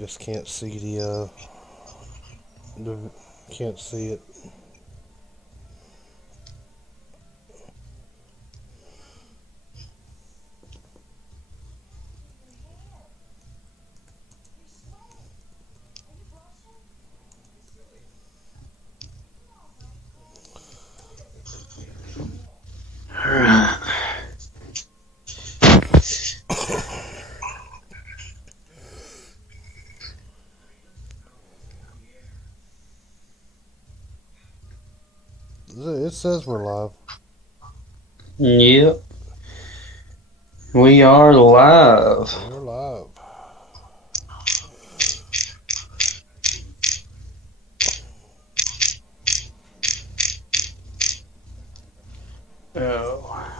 just can't see the can't see it. It says we're live. Yep. We are live. We're live. Oh.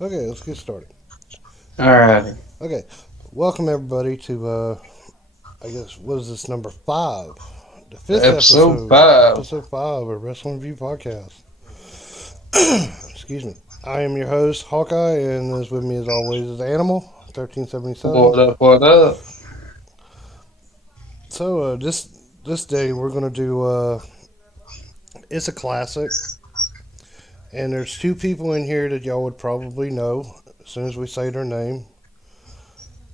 Okay, let's get started. Alright. Okay, welcome everybody to I guess what is this, number 5? The 5th Episode episode. 5. Episode 5 of Wrestling Review Podcast. Excuse me. I am your host, Hawkeye, and as with me as always is Animal, 1377. What up, what up? So this day we're gonna do it's a classic. And there's 2 people in here that y'all would probably know as soon as we say their name.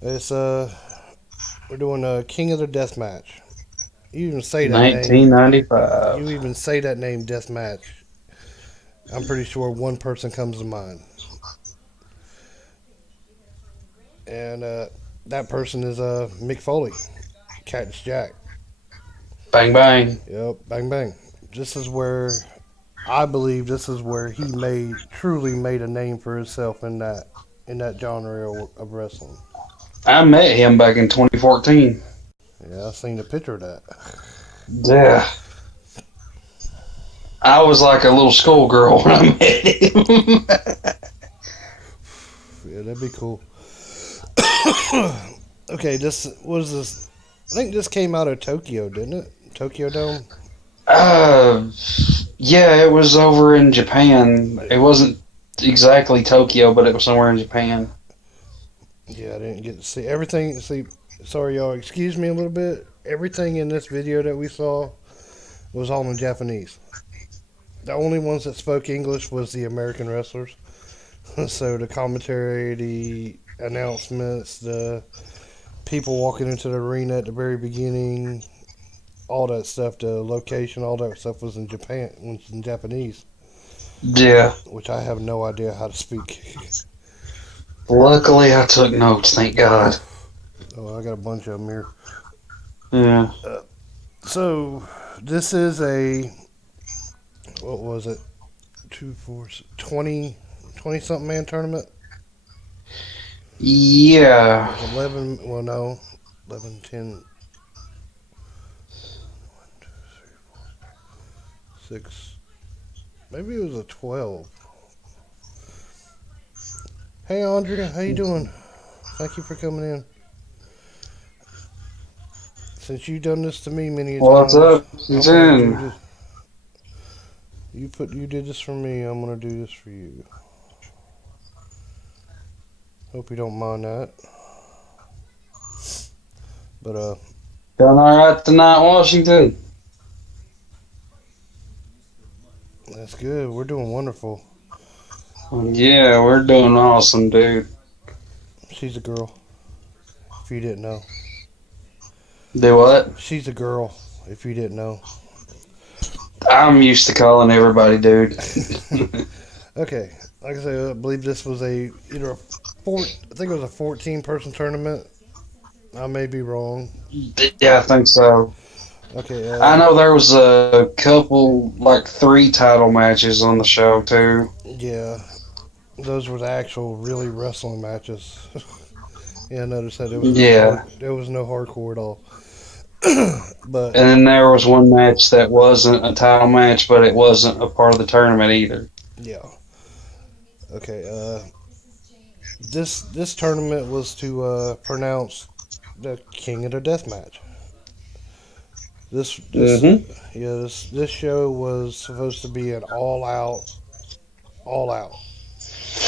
It's we're doing King of the Death Match. You even say that 1995. name. You even say that name, Death Match. I'm pretty sure one person comes to mind. And that person is Mick Foley, Cactus Jack. Bang bang. Yep, bang bang. I believe this is where he truly made a name for himself in that genre of wrestling. I met him back in 2014. Yeah, I seen a picture of that. Yeah. I was like a little schoolgirl when I met him. Yeah, that'd be cool. Okay, what is this? I think this came out of Tokyo, didn't it? Tokyo Dome? Yeah, it was over in Japan. It wasn't exactly Tokyo, but it was somewhere in Japan. Yeah, I didn't get to see everything. Sorry, y'all. Excuse me a little bit. Everything in this video that we saw was all in Japanese. The only ones that spoke English was the American wrestlers. So the commentary, the announcements, the people walking into the arena at the very beginning, all that stuff, the location, all that stuff was in Japanese. Yeah. Which I have no idea how to speak. Luckily, I took notes, thank God. Oh, I got a bunch of them here. Yeah. So, this is what was it? 20-something man tournament? Yeah. 11, well, no. 11, 10. 1, 2, 3, 4, 6. Maybe it was a 12. Hey, Andrea, how you doing? Thank you for coming in. Since you've done this to me many What's times, up, Jen? You did this for me. I'm gonna do this for you. Hope you don't mind that. But Doing all right tonight, Washington? That's good. We're doing wonderful. Yeah, we're doing awesome, dude. She's a girl. If you didn't know. Do what? She's a girl. If you didn't know. I'm used to calling everybody dude. Okay, like I said, I believe this was I think it was a 14-person tournament. I may be wrong. Yeah, I think so. Okay. I know there was a couple, like 3 title matches on the show too. Yeah, those were the actual really wrestling matches. Yeah, I noticed that there was no hardcore at all. But and then there was one match that wasn't a title match, but it wasn't a part of the tournament either. Yeah. Okay. This tournament was to pronounce the King of the Death Match. This show was supposed to be an all out.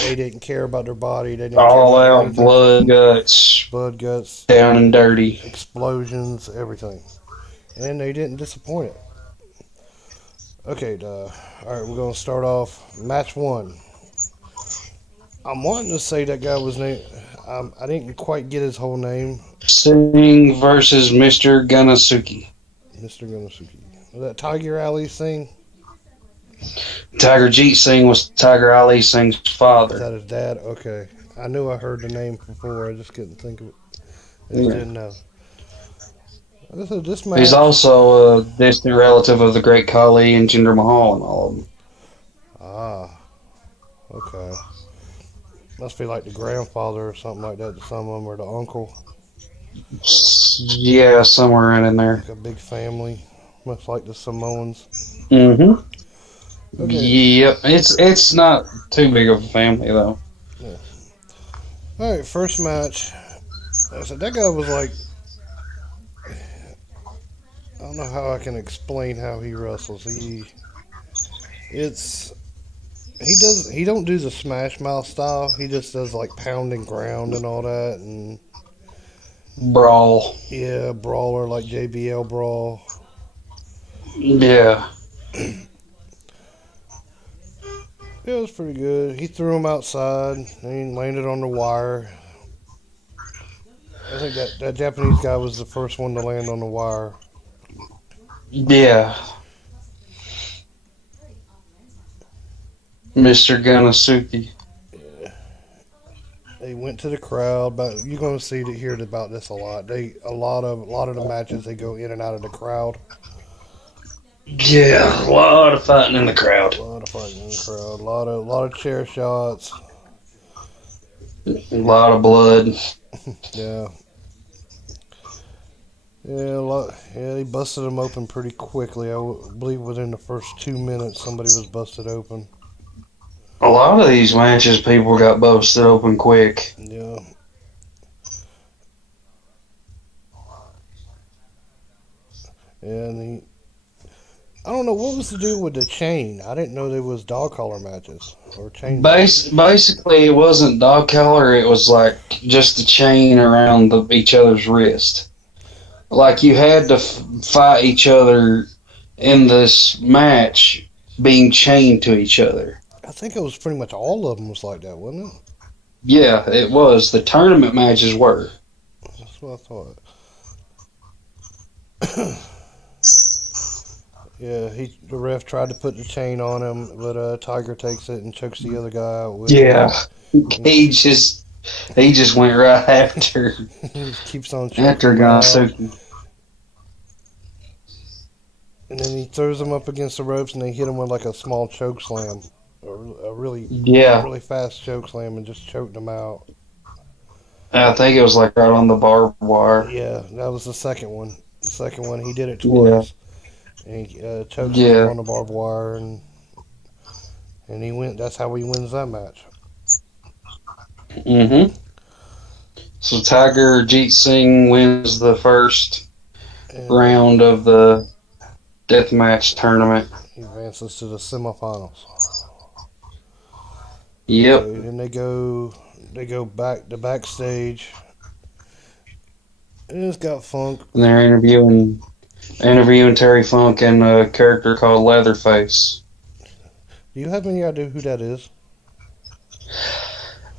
They didn't care about their body. They didn't All care about out anything. blood, guts, blood, guts, down and dirty. explosions, everything. And they didn't disappoint it. Okay, alright, we're going to start off match one. I'm wanting to say that guy was named. I didn't quite get his whole name. Singh versus Mr. Ganasuki. Mr. Gonosuke. Was that Tiger Ali's thing? Tiger Jeet Singh was Tiger Ali Singh's Is father. that his dad? Okay. I knew I heard the name before. I just couldn't think of it. I just Yeah. didn't know. This He's match. also a distant relative of the great Khali and Jinder Mahal and all of them. Ah, okay. Must be like the grandfather or something like that to some of them, or the uncle. Yeah, somewhere in there. Like a big family. Much like the Samoans. Mm-hmm. Okay. Yep. It's not too big of a family though. Yeah. Alright, first match. I said that guy was like, I don't know how I can explain how he wrestles. He don't do the smash mouth style. He just does like pounding ground and all that, and Brawl. yeah, brawler like JBL brawl. Yeah. It was pretty good. He threw him outside and he landed on the wire. I think that Japanese guy was the first one to land on the wire. Yeah. Mr. Ganasuki. They went to the crowd, but you're gonna hear about this a lot. A lot of the matches they go in and out of the crowd. Yeah, a lot of fighting in the crowd. A lot of fighting in the crowd. A lot of chair shots. A lot of blood. Yeah. Yeah, a lot. Yeah, they busted him open pretty quickly. I believe within the first 2 minutes, somebody was busted open. A lot of these matches, people got busted open quick. Yeah. And I don't know what was the deal with the chain. I didn't know there was dog collar matches or chain. Basically, it wasn't dog collar. It was like just the chain around each other's wrist. Like you had to fight each other in this match, being chained to each other. I think it was pretty much all of them was like that, wasn't it? Yeah, it was. The tournament matches were. That's what I thought. Yeah, the ref tried to put the chain on him, but Tiger takes it and chokes the other guy out with Yeah, he just went right after it. He just keeps on choking after him out. Ganasuki. And then he throws him up against the ropes and they hit him with like a small choke slam. A really fast choke slam and just choked him out. I think it was like right on the barbed wire. Yeah, that was the second one. The second one, he did it twice. And he choked him on the barbed wire and he went. That's how he wins that match. Mm-hmm. So Tiger Jeet Singh wins the first round of the deathmatch tournament. He advances to the semifinals. Yep. And they go back to backstage. And it's got Funk. And they're interviewing Terry Funk and a character called Leatherface. Do you have any idea who that is?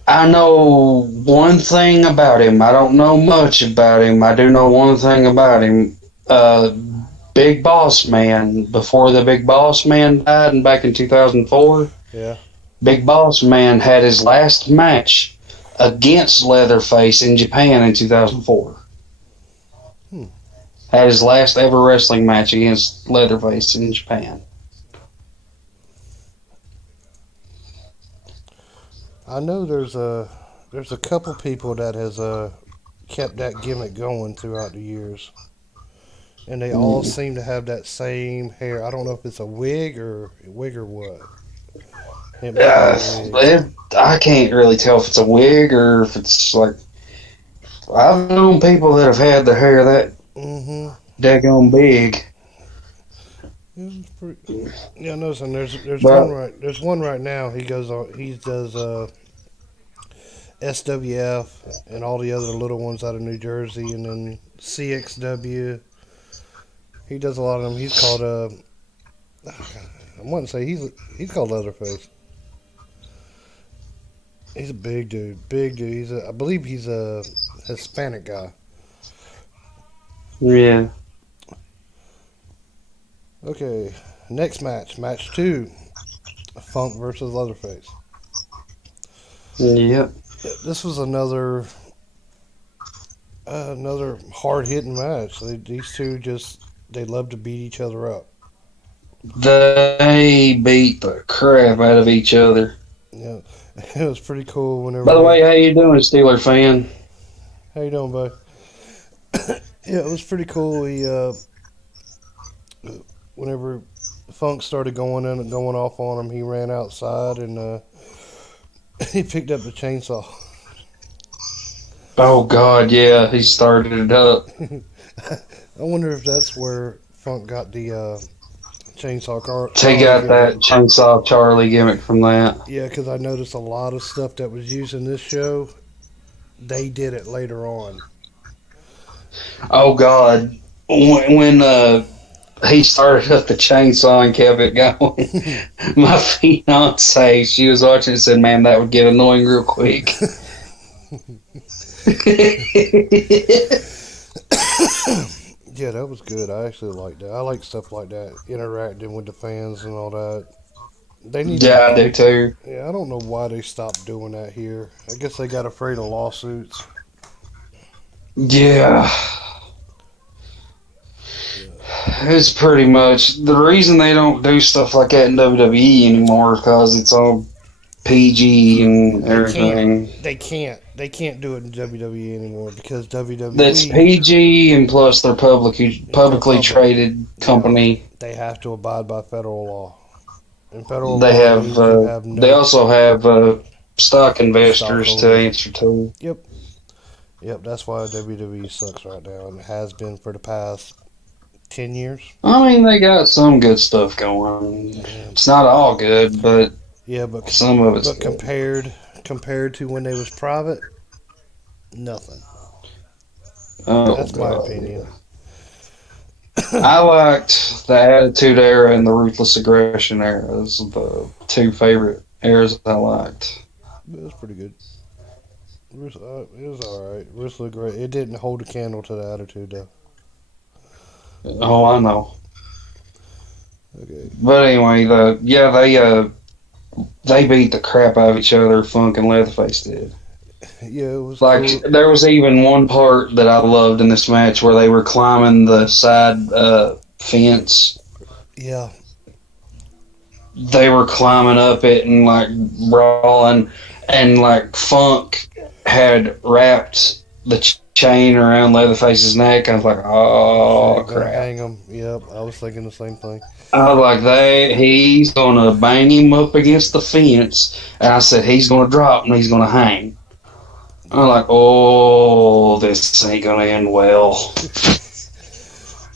I know one thing about him. I don't know much about him. I do know one thing about him. Big Boss Man. Before the Big Boss Man died back in 2004, yeah, Big Boss Man had his last match against Leatherface in Japan in 2004. Had his last ever wrestling match against Leatherface in Japan. I know there's a couple people that has kept that gimmick going throughout the years, and they all seem to have that same hair. I don't know if it's a wig or what. I can't really tell if it's a wig or if it's like. I've known people that have had their hair that daggone big. Yeah, no, son. There's Well, one right. There's one right now. He goes on. He does SWF, and all the other little ones out of New Jersey, and then CXW. He does a lot of them. He's called I wouldn't say he's called Leatherface. He's a big dude, big dude. I believe he's a Hispanic guy. Yeah. Okay, next match 2, Funk versus Leatherface. Yep. This was another hard hitting match. These two they love to beat each other up. They beat the crap out of each other. Yeah, it was pretty cool. Whenever. By the way, how you doing, Steeler fan? How you doing, bud? Yeah, it was pretty cool. Whenever Funk started going off on him, he ran outside and he picked up the chainsaw. Oh God, yeah, he started it up. I wonder if that's where Funk got the chainsaw car. He got that chainsaw Charlie gimmick from that. Yeah, because I noticed a lot of stuff that was used in this show. They did it later on. Oh God, when he started up the chainsaw and kept it going, my fiance, she was watching and said, "Man, that would get annoying real quick." Yeah, that was good. I actually liked that. I like stuff like that, interacting with the fans and all that. They need. Yeah, I do too. Yeah, I don't know why they stopped doing that here. I guess they got afraid of lawsuits. Yeah. It's pretty much the reason they don't do stuff like that in WWE anymore because it's all PG and everything. They can't do it in WWE anymore because WWE. That's PG and plus they're publicly traded company. They have to abide by federal law. And federal They law have. They also have stock investors Stock to answer to. Yep. That's why WWE sucks right now, and it has been for the past 10 years. I mean, they got some good stuff going. Yeah. It's not all good, but But some of it's but compared to when they was private, nothing. That's my opinion. I liked the Attitude Era and the Ruthless Aggression era. Those are the two favorite eras I liked. It was pretty good. It was alright. It didn't hold a candle to the Attitude, though. Oh, I know. Okay. But anyway, they beat the crap out of each other. Funk and Leatherface did. Yeah, it was like cool. There was even one part that I loved in this match where they were climbing the side fence. Yeah. They were climbing up it and like brawling, and like Funk had wrapped the chain around Leatherface's neck. I was like, oh crap! Hang him. Yep, I was thinking the same thing. I was like, he's gonna bang him up against the fence, and I said he's gonna drop and he's gonna hang. I'm like, oh, this ain't gonna end well.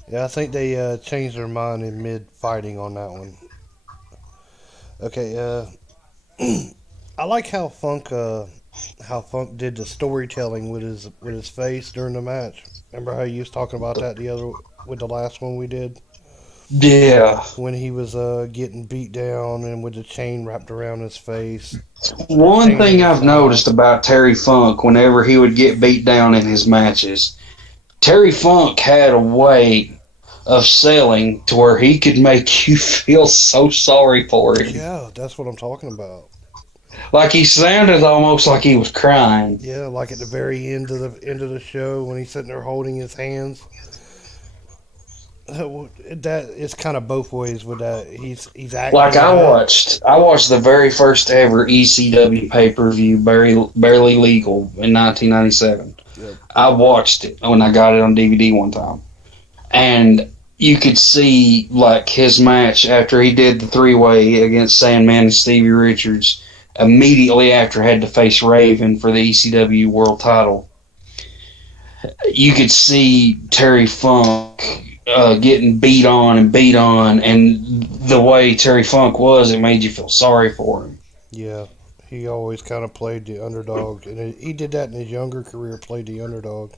Yeah, I think they changed their mind in mid-fighting on that one. Okay, I like how Funk did the storytelling with his face during the match. Remember how you was talking about that with the last one we did? Yeah. When he was getting beat down and with the chain wrapped around his face. One thing I've noticed about Terry Funk, whenever he would get beat down in his matches, Terry Funk had a way of selling to where he could make you feel so sorry for him. Yeah, that's what I'm talking about. Like he sounded almost like he was crying. Yeah, like at the very end of the show when he's sitting there holding his hands. That it's kind of both ways with that. He's acting like I watched the very first ever ECW pay-per-view, barely legal, in 1997. Yep. I watched it when I got it on DVD one time, and you could see like his match after he did the 3-way against Sandman and Stevie Richards. Immediately after, had to face Raven for the ECW World Title. You could see Terry Funk getting beat on, and the way Terry Funk was, it made you feel sorry for him. Yeah, He always kind of played the underdog, and he did that in his younger career. Played the underdog.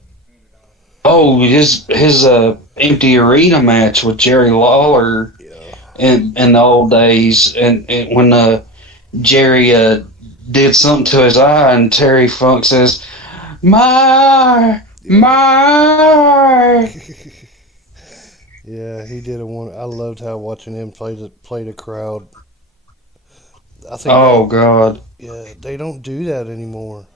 Oh, his empty arena match with Jerry Lawler Yeah. in the old days, and when Jerry did something to his eye, and Terry Funk says, "My." Yeah, he did a one. I loved how watching him play the crowd. I think Oh that God, yeah, they don't do that anymore,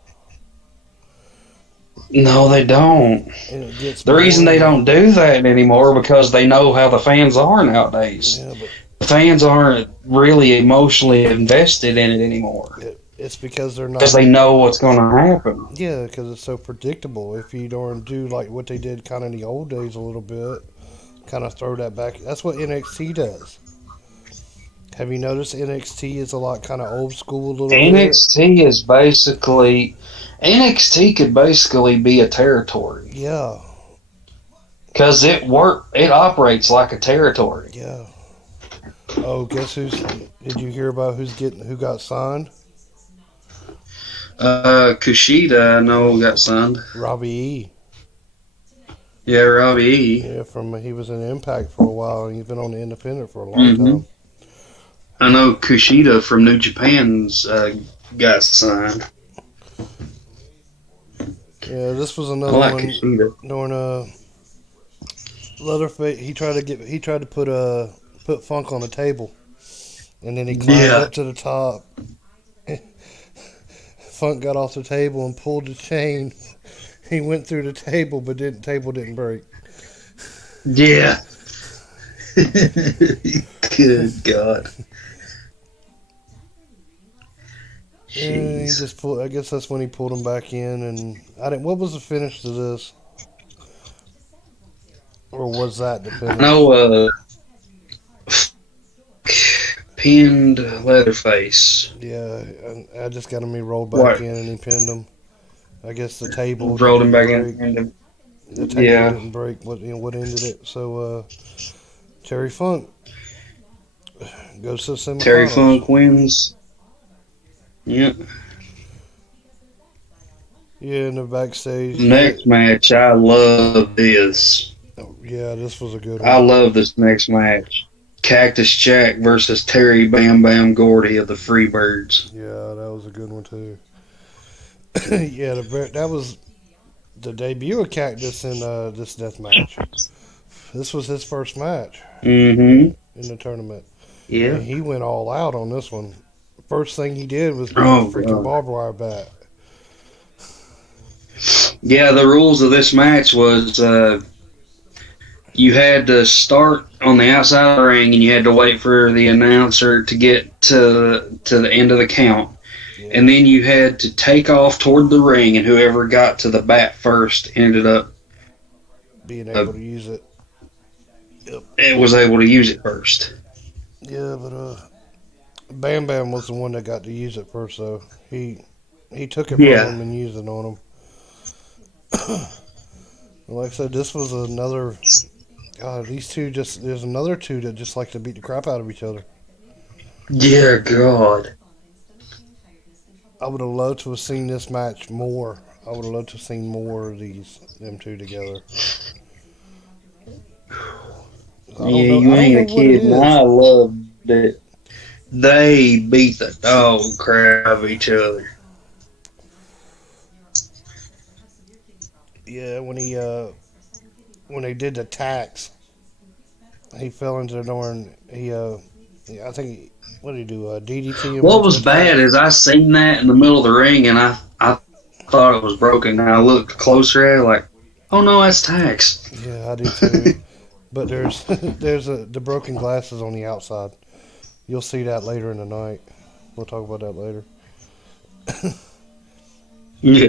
no, they don't. and it gets The reason they boring. don't do that anymore because they know how the fans are nowadays. Yeah, but The fans aren't really emotionally invested in it anymore it's because they're because not. they know what's going to happen. Yeah, because it's so predictable. If you don't do like what they did kind of in the old days a little bit, kind of throw that back. That's what NXT does. Have you noticed NXT is a lot kind of old school a little bit? NXT could basically be a territory Yeah, because it operates like a territory. yeah. Oh, guess who's? Did you hear about who got signed? Kushida, I know, got signed. Robbie E. Yeah, Robbie E. Yeah, he was in Impact for a while, and he's been on the Independent for a long Mm-hmm. time. I know Kushida from New Japan's got signed. Yeah, this was I another like one Kushida. during Leatherface. He tried to put Funk on the table, and then he climbed up to the top. Funk got off the table and pulled the chain. He went through the table, but table didn't break. Yeah. Good God. Yeah, he Jeez. just pulled. I guess that's when he pulled him back in, and I didn't. What was the finish to this, or was that the I finish? know pinned Leatherface. Yeah, I just got him. He rolled back What? in and he pinned him. I guess the table Rolled him didn't back break. in. The table Yeah. didn't break. What ended it? So Terry Funk goes to the semifinals. Terry Funk wins. Yeah. Yeah, in the backstage. Next match, I love this. Yeah, this was a good I one. love this next match. Cactus Jack versus Terry Bam Bam Gordy of the Freebirds. Yeah, that was a good one too. Yeah, that was the debut of Cactus in this death match. This was his first match Mm-hmm. in the tournament. Yeah. And he went all out on this one. First thing he did was bring Oh, a freaking God. barbed wire bat. Yeah, the rules of this match was you had to start on the outside of the ring and you had to wait for the announcer to get to the end of the count. Yeah. And then you had to take off toward the ring, and whoever got to the bat first ended up Being able to use it. and was able to use it first. Yeah, but Bam Bam was the one that got to use it first, though. He took it from Yeah. him and used it on him. Like I said, this was another. God, these two there's another two that just like to beat the crap out of each other. Yeah, God. I would have loved to have seen this match more. I would have loved to have seen more of them two together. Yeah, you ain't a kid, and I loved it. They beat the dog crap out of each other. Yeah, when they did the tax, he fell into the door and I think what did he do? DDT him. What was bad is I seen that in the middle of the ring, and I thought it was broken. And I looked closer at it, like, oh no, that's Tax. Yeah, I do too. But there's the broken glasses on the outside. You'll see that later in the night. We'll talk about that later. Yeah.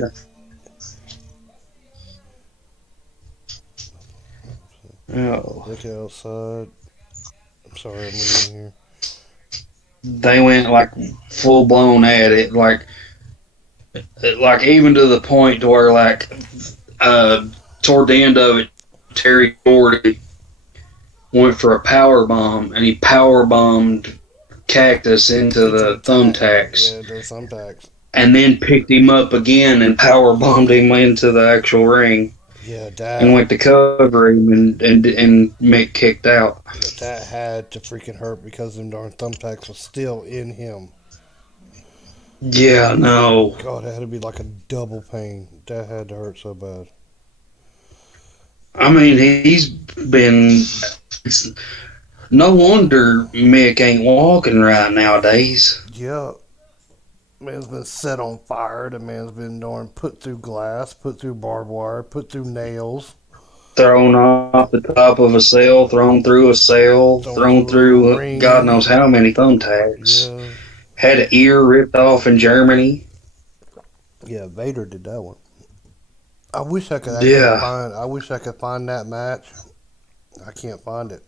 Oh. Look outside. I'm sorry, I'm moving here. They went like full blown at it, like even to the point to where toward the end of it, Terry Gordy went for a power bomb, and he power bombed Cactus into into the the tack. thumbtacks, Yeah, those thumbtacks. and then picked him up again and power bombed him into the actual ring, Yeah, and that went to cover him, and Mick kicked out. that had to freaking hurt because them darn thumbtacks was still in him. Yeah, no. God, that had to be like a double pain. That had to hurt so bad. I mean, he's been. It's, no wonder Mick ain't walking right nowadays. Yeah, man's been set on fire. The man's been darn put through glass, put through barbed wire, put through nails, Thrown off the top of a sail, thrown through a sail, thrown thrown through a through God ring. knows how many thumbtacks. Yeah, Had an ear ripped off in Germany. yeah. Vader did that one. I wish I could actually Yeah, find. I wish I could find that match. I can't find it.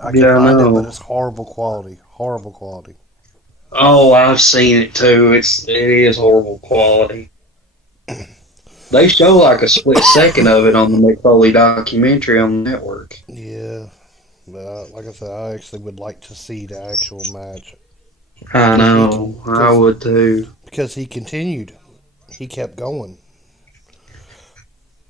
I can yeah, I find it, but know. it's horrible quality. Horrible quality. Oh, I've seen it too. It is horrible quality. They show like a split second of it on the Mick Foley documentary on the network. Yeah, but like I said, I actually would like to see the actual match I because know. I would too. he continued. He kept going.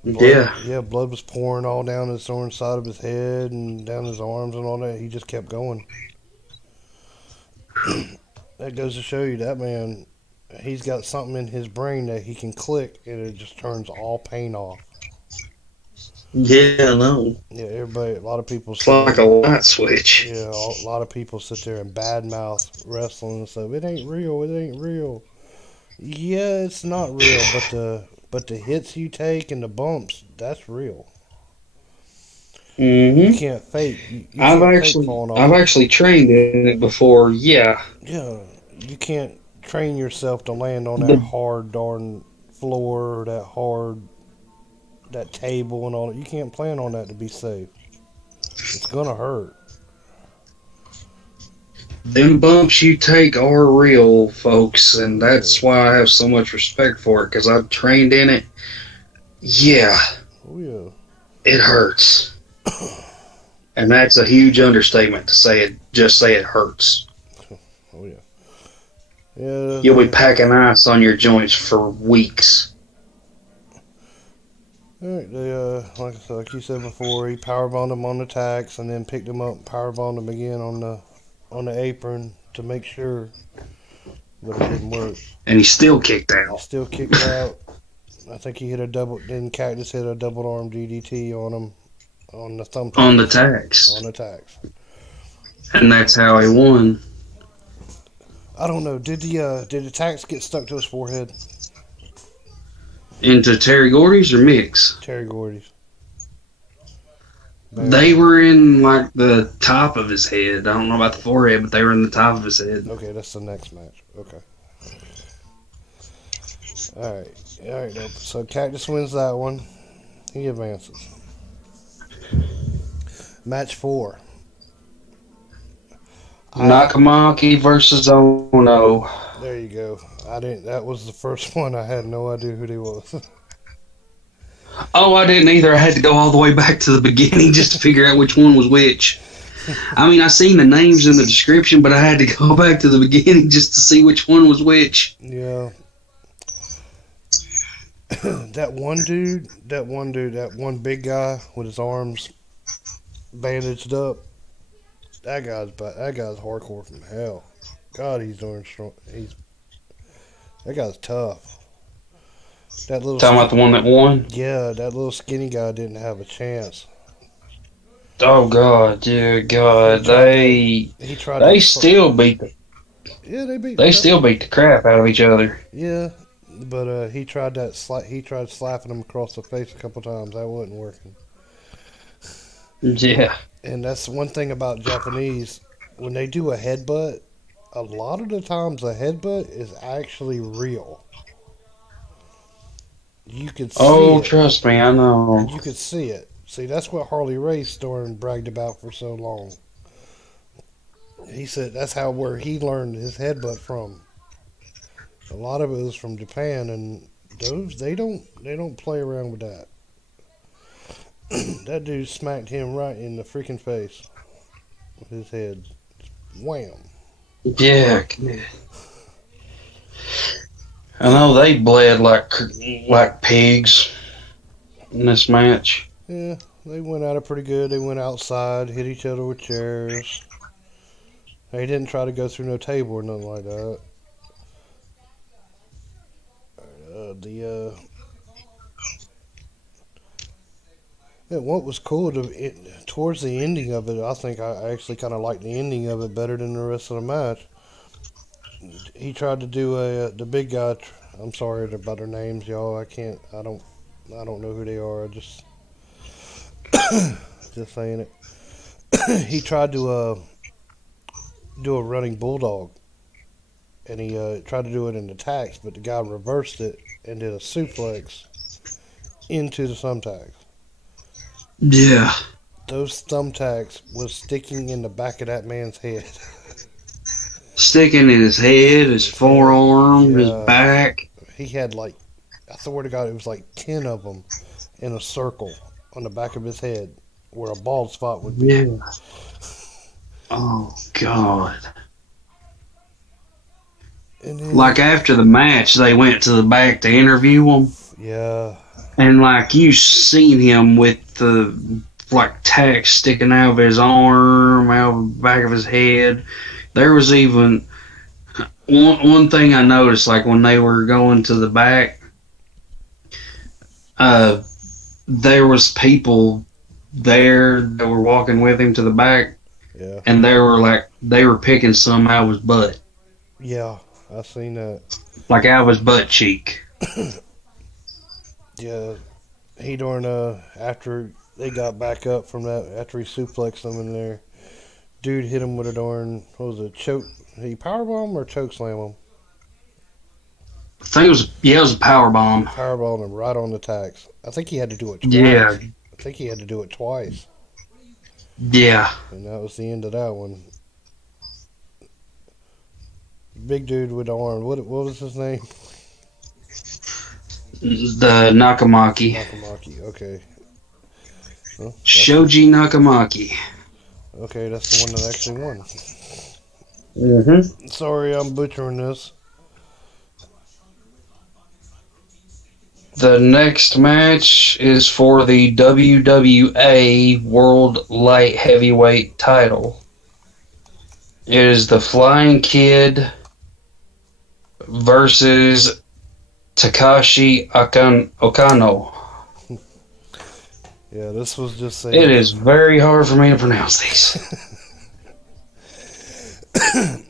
Blood, Yeah. yeah, blood was pouring all down his orange side of his head and down his arms and all that. He just kept going. That goes to show you that man, he's got something in his brain that he can click and it just turns all pain off. Yeah, I know. Yeah, everybody, a lot of people It's say, like a light switch. yeah, a lot of people sit there and badmouth wrestling and say, it ain't real, it ain't real. Yeah, it's not real, but the hits you take and the bumps, that's real. You Hmm. can't fake. You can't fake falling I've off. actually trained in it before. Yeah. Yeah, you can't train yourself to land on that The hard darn floor, or that table and all that. You can't plan on that to be safe. It's gonna hurt. them bumps you take are real, folks, and Oh yeah. that's why I have so much respect for it because I've trained in it. Yeah, Oh yeah. it hurts, and that's a huge understatement to say it. Just say it hurts. Oh yeah. Yeah. You'll be packing ice on your joints for weeks. All right. Like you said before, he powerbombed him on the tacks and then picked him up, and powerbombed him again on the apron to make sure, but it didn't work. And he still kicked He out still kicked out. I think he hit a double. Then Cactus hit a double arm DDT on him on the on the thumbtacks tacks, on the tacks. and that's how he won. I don't know. Did the tacks get stuck to his forehead? Into Terry Gordy's or Mick's? Terry Gordy's. They were in like the top of his head. I don't know about the forehead, but they were in the top of his head. Okay, that's the next match. Okay. All right. Nope. So Cactus wins that one. He advances. Match 4. Nakamaki versus Ono. There you go. I didn't. That was the first one. I had no idea who they was. Oh, I didn't either. I had to go all the way back to the beginning just to figure out which one was which. I mean, I seen the names in the description, but I had to go back to the beginning just to see which one was which. Yeah. That one big guy with his arms bandaged up. That guy's hardcore from hell. God, he's doing strong. That guy's tough. Talking about the one that won? Yeah, that little skinny guy didn't have a chance. Oh God, dear God, He tried they to. still beat the Yeah, they beat. they still beat the crap out of each other. Yeah, but he tried that. He tried slapping him across the face a couple times. That wasn't working. Yeah. And that's one thing about Japanese. When they do a headbutt, a lot of the times a headbutt is actually real. You could see Oh, it. trust me, I know. You could see it. See, that's what Harley Race Storm bragged about for so long. He said that's where he learned his headbutt from. A lot of it was from Japan, and they don't play around with that. That dude smacked him right in the freaking face with his head. Wham. Yeah. I know they bled like pigs in this match. Yeah, they went at it pretty good. They went outside, hit each other with chairs. They didn't try to go through no table or nothing like that. The Yeah, what was cool towards the ending of it, I think I actually kind of liked the ending of it better than the rest of the match. He tried to do the big guy. I'm sorry about their names, y'all. I don't know who they are. I just saying it. He tried to do a running bulldog, and he tried to do it in the tacks, but the guy reversed it and did a suplex into the thumbtacks. Yeah. Those thumbtacks was sticking in the back of that man's head. Sticking in his head, his forearm, his Yeah, back. he had like, I swear to God, it was like 10 of them in a circle on the back of his head where a bald spot would be. Yeah. Oh, God. And then, Like after the match, they went to the back to interview him. yeah, And like you seen him with the like tack sticking out of his arm, out of the back of his head. There was even one thing I noticed, like when they were going to the back, there was people there that were walking with him to the back, yeah, and they were picking some out of his butt, yeah, I seen that. like out of his butt cheek. Yeah, he during after they got back up from that, after he suplexed them in there, dude hit him with a darn, what was it, choke, he powerbomb or choke slam him? I think it was a power bomb. Powerbomb him right on the tacks. I think he had to do it twice. Yeah, I think he had to do it twice. yeah. And that was the end of that one. Big dude with the arm. What was his name? The Nakamaki. Nakamaki. Okay. Well, Shoji Nakamaki. okay, that's the one that actually won. Mm-hmm. Sorry, I'm butchering this. The next match is for the WWA World Light Heavyweight title. It is the Flying Kid versus Takashi Okano. Yeah, this was just It is very hard for me to pronounce these.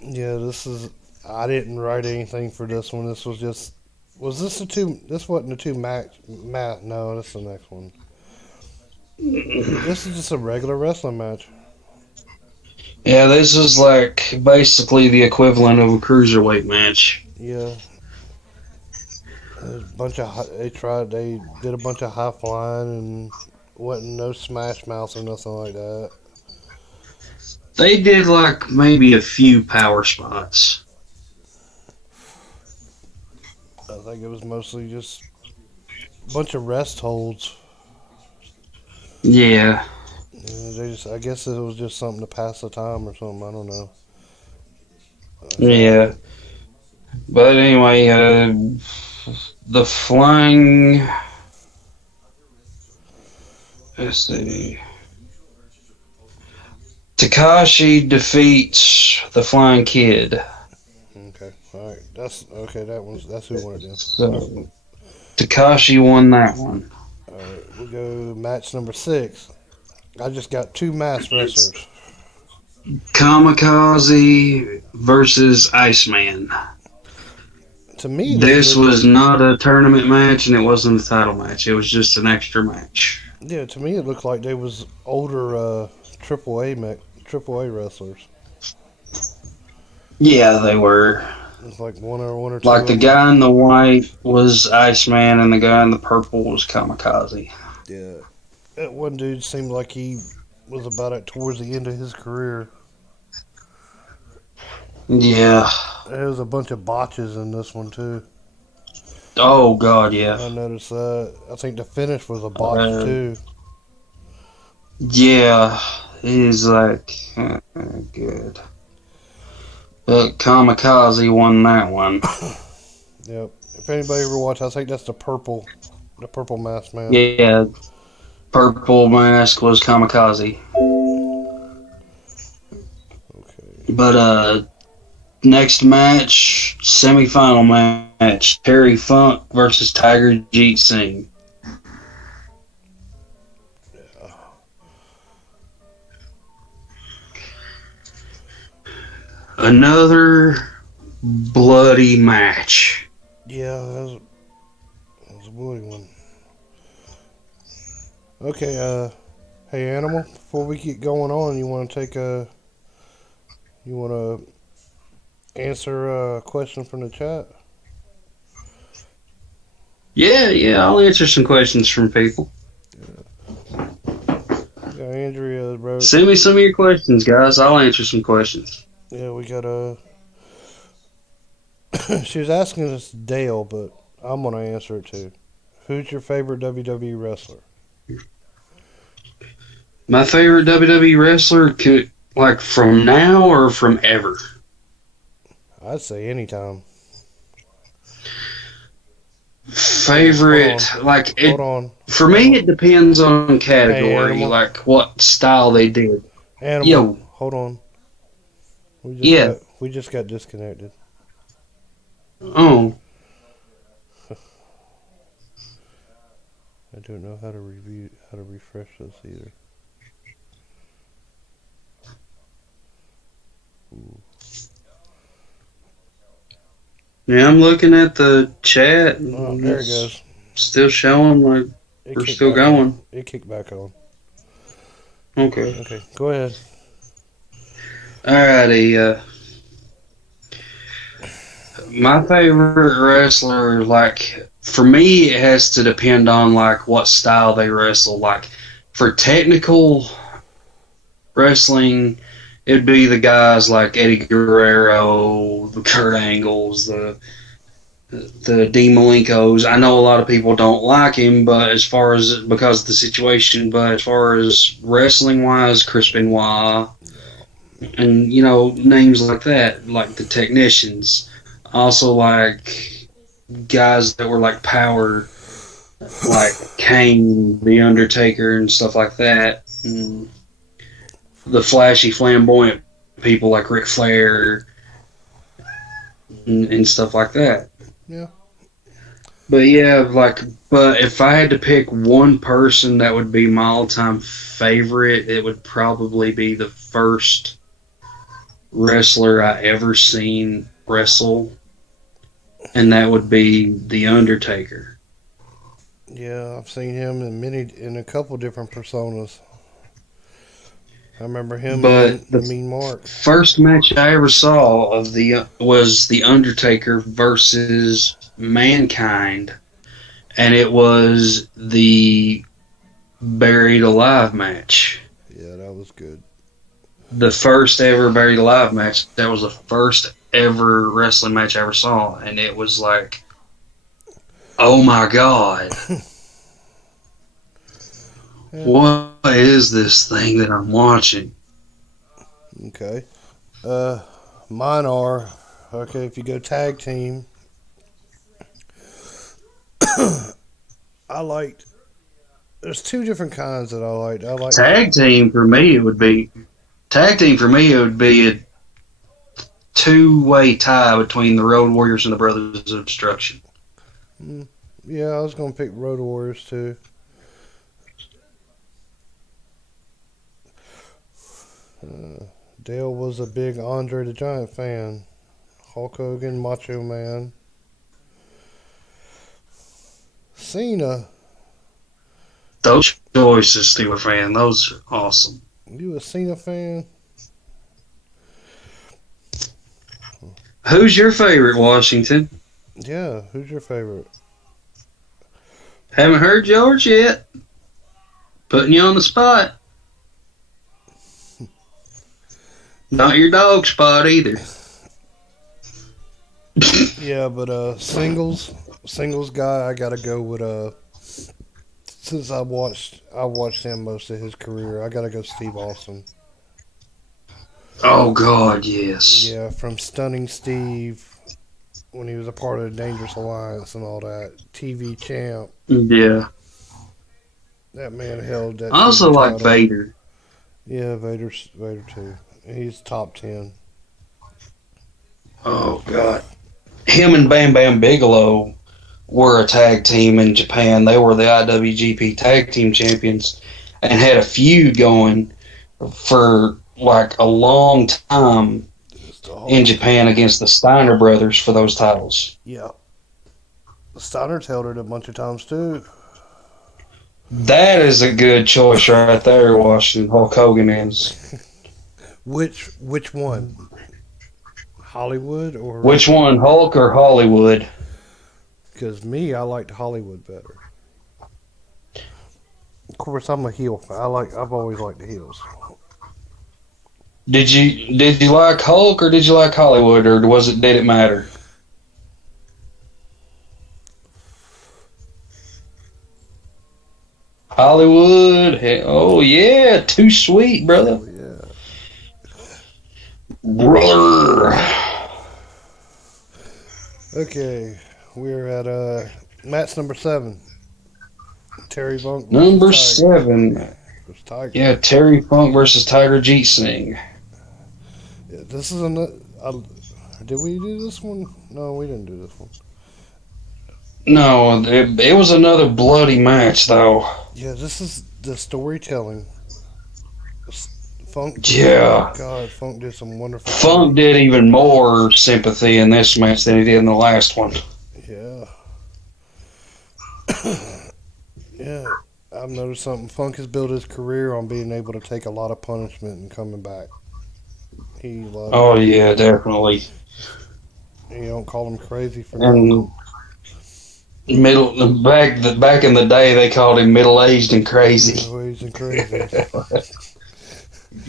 Yeah, this is. I didn't write anything for this one. This was just. Was this the two? This wasn't the two match. No, this is the next one. This is just a regular wrestling match. Yeah, this is like basically the equivalent of a cruiserweight match. Yeah. There's a bunch of they did a bunch of high flying and wasn't no smash mouth or nothing like that. They did like maybe a few power spots. I think it was mostly just a bunch of rest holds. Yeah. I guess it was just something to pass the time or something. I don't know. Yeah. But anyway, the flying. Let's see. Takashi defeats the Flying Kid. Okay, all right. That's who won it then. So Takashi won that one. All right, we go match number 6. I just got 2 masked wrestlers. Kamikaze versus Iceman. To me, This was not a tournament match, and it wasn't a title match. It was just an extra match. Yeah, to me it looked like they was older AAA wrestlers. Yeah, they were. It's like one or two. Like the guy in the white was Iceman, and the guy in the purple was Kamikaze. Yeah, that one dude seemed like he was about it towards the end of his career. Yeah. There was a bunch of botches in this one too. Oh God, yeah. I noticed that. I think the finish was a botch too. Yeah, he's like good. But Kamikaze won that one. Yep. If anybody ever watched, I think that's the purple mask man. Yeah, purple mask was Kamikaze. Okay. But next match, semifinal match, Terry Funk versus Tiger Jeet Singh. Another bloody match. Yeah, that was a bloody one. Okay, hey Animal, before we get going on, you want to answer a question from the chat? Yeah, I'll answer some questions from people. Yeah, Andrea wrote. Send me some of your questions, guys. I'll answer some questions. Yeah, we got she was asking us Dale, but I'm gonna answer it too. Who's your favorite WWE wrestler? My favorite WWE wrestler could like from now or from ever. I'd say anytime. Favorite Hold on. For me it depends on category, Hey, like what style they did. Animal. Yo. Hold on. We just got disconnected. Oh. I don't know how to refresh this either. Ooh. Yeah, I'm looking at the chat. Oh, there it goes. Still showing like we're still going. It kicked back on. Okay. Okay, go ahead. Alrighty, my favorite wrestler, like, for me, it has to depend on, like, what style they wrestle. Like, for technical wrestling, it'd be the guys like Eddie Guerrero, the Kurt Angles, the Dean Malenkos. I know a lot of people don't like him, but because of the situation, but as far as wrestling-wise, Chris Benoit, and, names like that, like the technicians. Also, like, guys that were, like, power, like Kane, The Undertaker, and stuff like that. And the flashy, flamboyant people like Ric Flair and stuff like that. Yeah. But, but if I had to pick one person that would be my all-time favorite, it would probably be the first wrestler I ever seen wrestle, and that would be The Undertaker. Yeah, I've seen him in a couple different personas. I remember him But the Mean Mark. First match I ever saw was The Undertaker versus Mankind, and it was the Buried Alive match. Yeah, that was good. The first ever Buried Alive match. That was the first ever wrestling match I ever saw, and it was like, oh my god. Yeah. What is this thing that I'm watching? Okay. Mine are, okay, if you go tag team, there's two different kinds that I liked. Tag team for me, it would be a two-way tie between the Road Warriors and the Brothers of Destruction. Yeah, I was going to pick Road Warriors too. Dale was a big Andre the Giant fan. Hulk Hogan, Macho Man. Cena. Those choices, Steeler fan, those are awesome. You a Cena fan? Who's your favorite, Washington? Yeah, who's your favorite? Haven't heard yours yet. Putting you on the spot. Not your dog spot either. Yeah, but singles guy, I gotta go with since I watched him most of his career, I gotta go Steve Austin. Oh God, yes. Yeah, from Stunning Steve when he was a part of the Dangerous Alliance and all that. TV champ. Yeah. That man held that I also TV like title. Vader. Yeah, Vader too. He's top 10. Oh God. Him and Bam Bam Bigelow were a tag team in Japan. They were the IWGP Tag Team Champions and had a feud going for like a long time in Japan against the Steiner brothers for those titles. Yeah. Steiner's held it a bunch of times too. That is a good choice right there, Washington. Hulk Hogan is. Which one? Hollywood or Which one, Hulk or Hollywood? Because me, I liked Hollywood better. Of course, I'm a heel. I've always liked the heels. Did you like Hulk or did you like Hollywood, or did it matter? Hollywood. Oh yeah, too sweet, brother. Oh, yeah. Brother. Okay, we're at match number 7. Terry Funk. Number 7. Tiger. Yeah, Terry Funk versus Tiger Jeet Singh. Yeah, this is another. Did we do this one? No, we didn't do this one. No, it was another bloody match, though. Yeah, this is the storytelling. Funk. Yeah. God, Funk did some wonderful. Funk did even more sympathy in this match than he did in the last one. Yeah. Yeah. I've noticed something. Funk has built his career on being able to take a lot of punishment and coming back. He loves. Oh yeah, definitely. You don't call him crazy for And back in the day, they called him middle-aged and crazy. Middle-aged and crazy.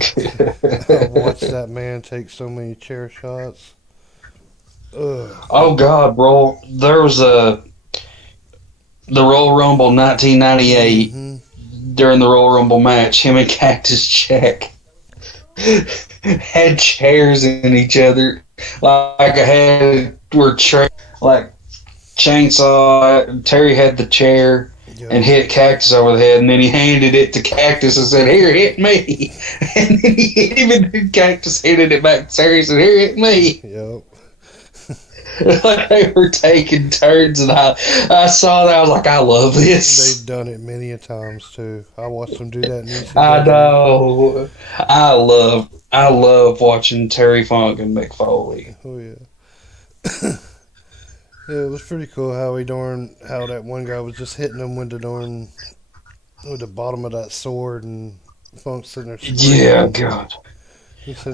I've watched that man take so many chair shots. Ugh. Oh God, bro! There was the Royal Rumble 1998. During the Royal Rumble match, him and Cactus Jack had chairs in each other, like like chainsaw. Terry had the chair and hit Cactus over the head, and then he handed it to Cactus and said, "Here, hit me." And then he hit him, and Cactus handed it back to Terry and said, "Here, hit me." Yep. Like they were taking turns, and I saw that. I was like, I love this. They've done it many a times too. I watched them do that in ECW. I know. I love watching Terry Funk and Mick Foley. Oh yeah. Yeah, it was pretty cool how that one guy was just hitting him with the bottom of that sword, and Funk sitting there. Yeah, God.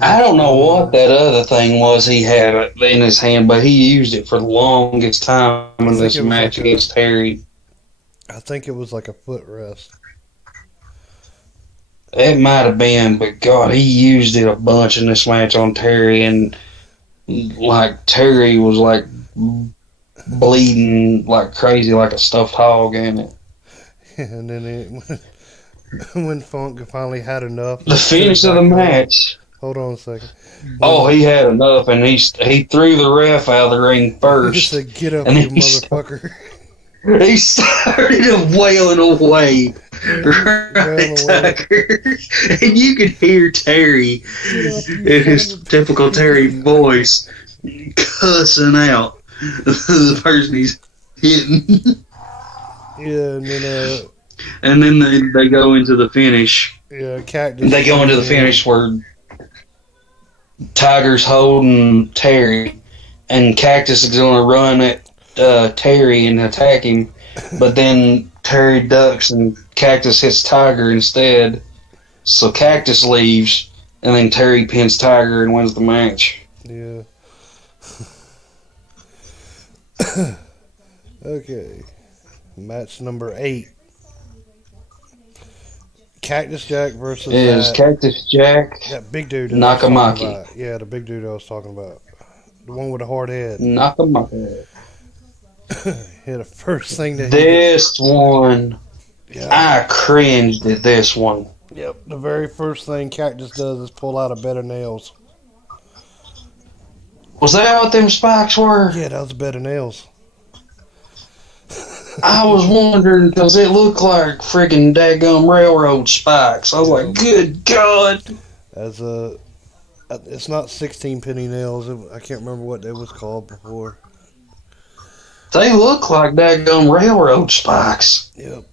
I don't know what that other thing was he had in his hand, but he used it for the longest time in this match against Terry. I think it was like a foot rest. It might have been, but God, he used it a bunch in this match on Terry, and like Terry was like bleeding like crazy, like a stuffed hog in it. And then when Funk finally had enough, the finish of the match. Hold on a second. Oh, he had enough, and he threw the ref out of the ring first. He said, "Get up, you motherfucker!" He started wailing away, right, Tucker? And you could hear Terry in his typical Terry voice cussing out the person he's hitting. Yeah, and then they go into the finish. Yeah, Cactus. They go into the finish where Tiger's holding Terry, and Cactus is going to run at Terry and attack him, but then Terry ducks and Cactus hits Tiger instead. So Cactus leaves, and then Terry pins Tiger and wins the match. Yeah. Okay. Match number 8. Cactus Jack versus Cactus Jack. That big dude. Nakamaki. Yeah, the big dude I was talking about. The one with the hard head. Nakamaki. Yeah, the first thing that this one, yeah. I cringed at this one. Yep, the very first thing Cactus does is pull out a bed of nails. Was that what them spikes were? Yeah, that was a bed of nails. I was wondering because it looked like freaking daggum railroad spikes. I was like, good God. It's not 16 penny nails. I can't remember what they was called before. They look like daggum railroad spikes. Yep.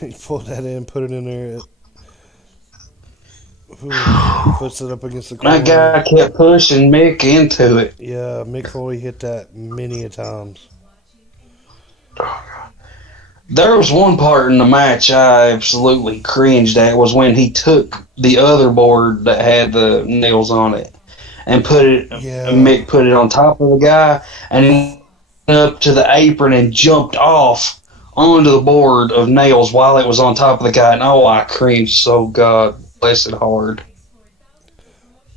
He pulled that in, put it in there. Puts it up against the corner. That guy kept pushing Mick into it. Yeah, Mick Foley hit that many a times. There was one part in the match I absolutely cringed at was when he took the other board that had the nails on it and Mick put it on top of the guy and he went up to the apron and jumped off onto the board of nails while it was on top of the guy. And oh, I cringed so God blessed hard.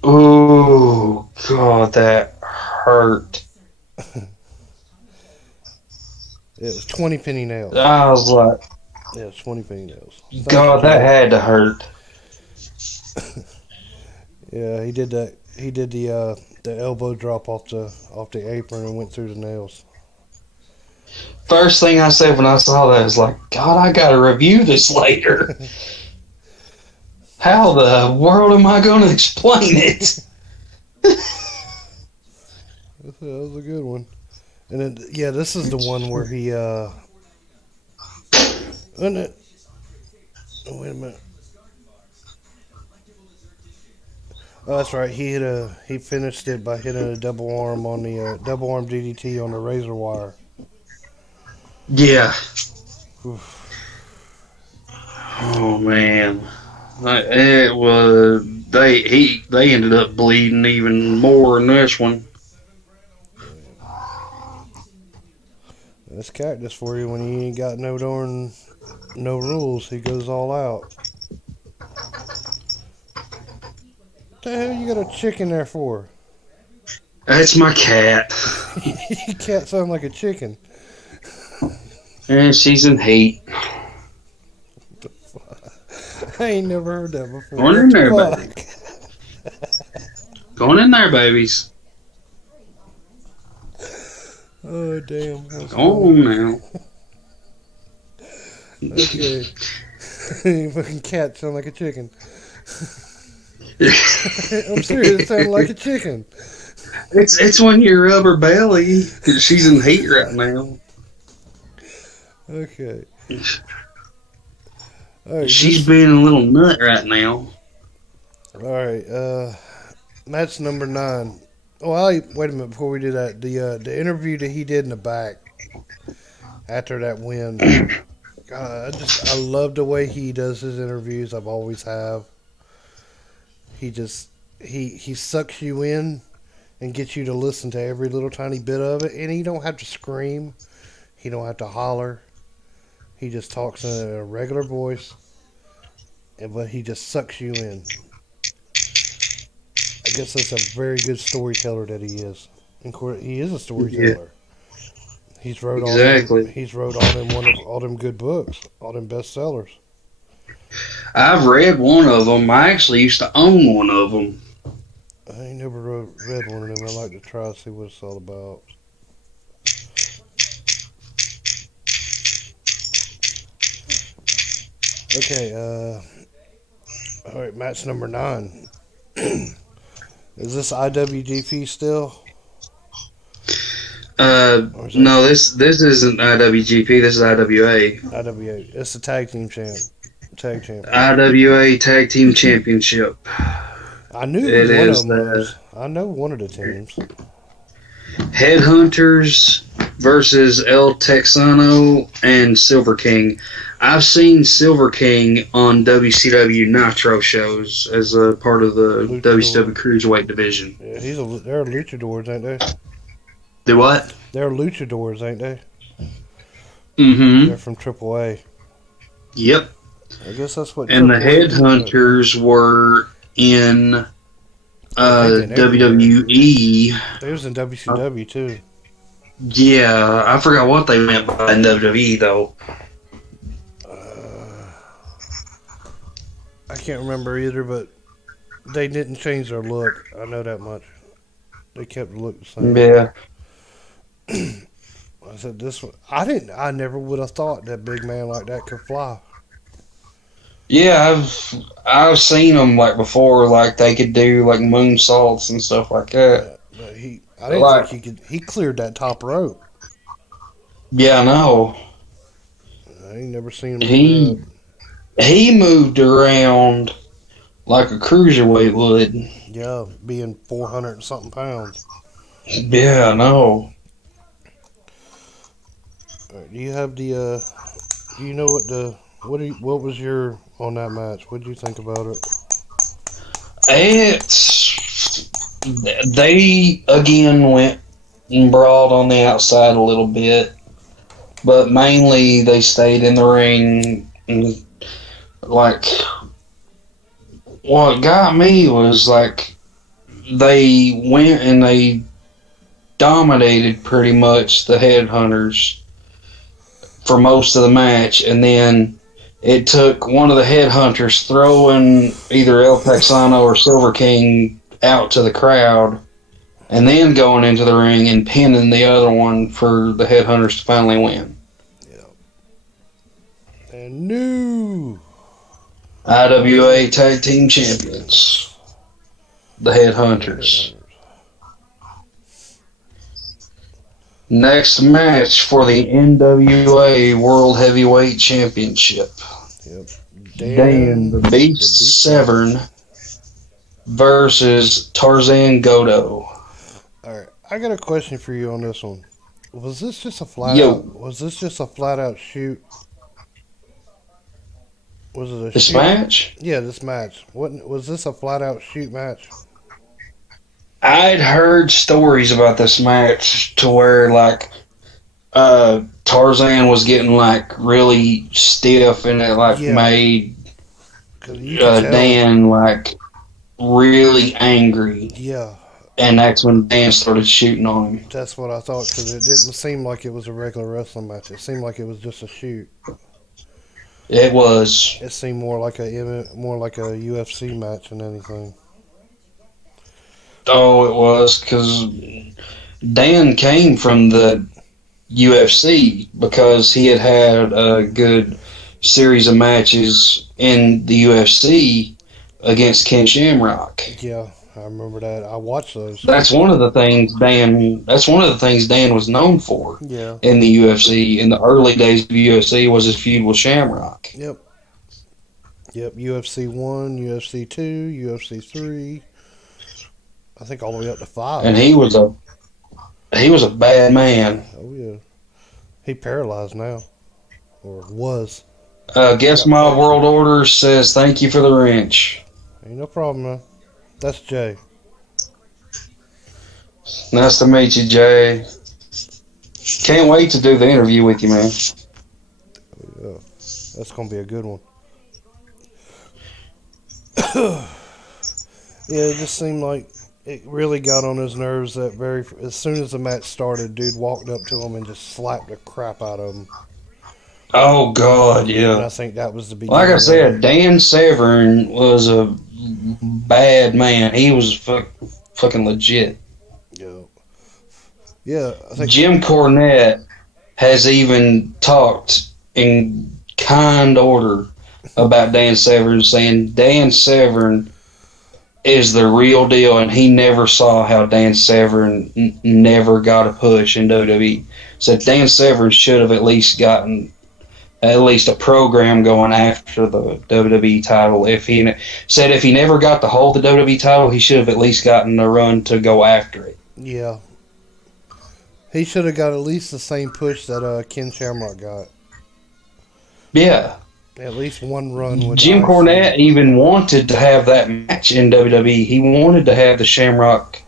Ooh, God, that hurt. It was 20 penny nails. I was like, yeah, it's 20 penny nails. God, that had to hurt. Yeah, he did that. He did the elbow drop off the apron and went through the nails. First thing I said when I saw that was like, God, I gotta review this later. How the world am I going to explain it? That was a good one. And then, yeah, this is the one where he, isn't it? Oh, wait a minute. Oh, that's right. He finished it by hitting a double arm on the double arm DDT on the razor wire. Yeah. Oof. Oh man, it was they ended up bleeding even more in this one. That's Cactus for you when he ain't got no rules. He goes all out. What the hell you got a chicken there for? That's my cat. Your cat sound like a chicken. And she's in heat. I ain't never heard that before. Going in there, baby. Going in there, babies. Oh, damn. Go on now. Okay. Your fucking cat sound like a chicken. I'm serious, it sounded like a chicken. It's when you rub her belly. She's in heat right now. Okay. Alright, she's being a little nut right now. Alright, match number 9. Wait a minute before we do that. The interview that he did in the back after that win. I love the way he does his interviews. I've always have. He sucks you in and gets you to listen to every little tiny bit of it, and he don't have to scream. He don't have to holler. He just talks in a regular voice, but he just sucks you in. I guess that's a very good storyteller that he is. He is a storyteller. Yeah. He's wrote all them good books, all them bestsellers. I've read one of them. I actually used to own one of them. I ain't never read one of them. I'd like to try to see what it's all about. Okay, all right, match number 9. Is this IWGP still? No, this isn't IWGP. This is IWA. IWA. It's the tag champion. IWA Tag Team Championship. I knew it was one of them. I know one of the teams. Headhunters versus El Texano and Silver King. I've seen Silver King on WCW Nitro shows as a part of the WCW Cruiserweight division. Yeah, they're luchadors, ain't they? Do what? They're luchadors, ain't they? Mm-hmm. They're from AAA. Yep. I guess that's what. And the Headhunters were in WWE. They was in WCW too. Yeah, I forgot what they meant by in WWE though. I can't remember either, but they didn't change their look. I know that much. They kept the look the same. Yeah. I said this one. I didn't. I never would have thought that big man like that could fly. Yeah, I've seen them like before, like they could do like moonsaults and stuff like that. Yeah, but he. I didn't think Like, he could. He cleared that top rope. yeah, I know. I ain't never seen him do that. He he moved around like a cruiserweight would. Yeah, being 400 and something pounds. Yeah, I know. All right, do you have the? Do you know what the? What was your on that match? What did you think about it? It's they again went and brawled on the outside a little bit, but mainly they stayed in the ring. And like, what got me was like they went and they dominated pretty much the headhunters for most of the match, and then it took one of the headhunters throwing either El Texano or Silver King out to the crowd, and then going into the ring and pinning the other one for the headhunters to finally win. Yeah. And new IWA Tag Team Champions, the headhunters. Next match for the NWA World Heavyweight Championship. Yep. Dan the Beast Severn versus Tarzan Godo. All right, I got a question for you on this one. Was this just a flat Yo. out? Was this just a flat out shoot? Was it a This shoot? match? Yeah, this match. What was this a flat out shoot match? I'd heard stories about this match to where like Tarzan was getting like really stiff and it like Yeah. made 'Cause you could tell. Dan like really angry, Yeah, and that's when Dan started shooting on him. that's what I thought. Because it didn't seem like it was a regular wrestling match. It seemed like it was just a shoot. It was. It seemed more like a UFC match than anything. Oh, it was because Dan came from the UFC because he had had a good series of matches in the UFC against Ken Shamrock. Yeah, I remember that. I watched those. That's one of the things Dan. That's one of the things Dan was known for Yeah. in the UFC in the early days of UFC was his feud with Shamrock. Yep. Yep. UFC 1, UFC 2, UFC 3. I think all the way up to 5. And he was a bad man. Oh yeah. He paralyzed now, or was. Guess my world order says thank you for the wrench. Ain't no problem, man. That's Jay. Nice to meet you, Jay. Can't wait to do the interview with you, man. Yeah. That's gonna be a good one. Yeah, it just seemed like it really got on his nerves that as soon as the match started, dude walked up to him and just slapped the crap out of him. Oh God, And yeah. I think that was the beginning. Like I of said, it. Dan Severn was a bad man. He was fucking legit. Yeah. Yeah, I think. Jim Cornette has even talked in kind order about Dan Severn, saying Dan Severn is the real deal, and he never saw how Dan Severn never got a push in WWE. Said Dan Severn should have at least gotten at least a program going after the WWE title. If he never got to hold the WWE title, he should have at least gotten a run to go after it. Yeah. He should have got at least the same push that Ken Shamrock got. Yeah. At least one run with Jim IC. Cornette even wanted to have that match in WWE. He wanted to have the Shamrock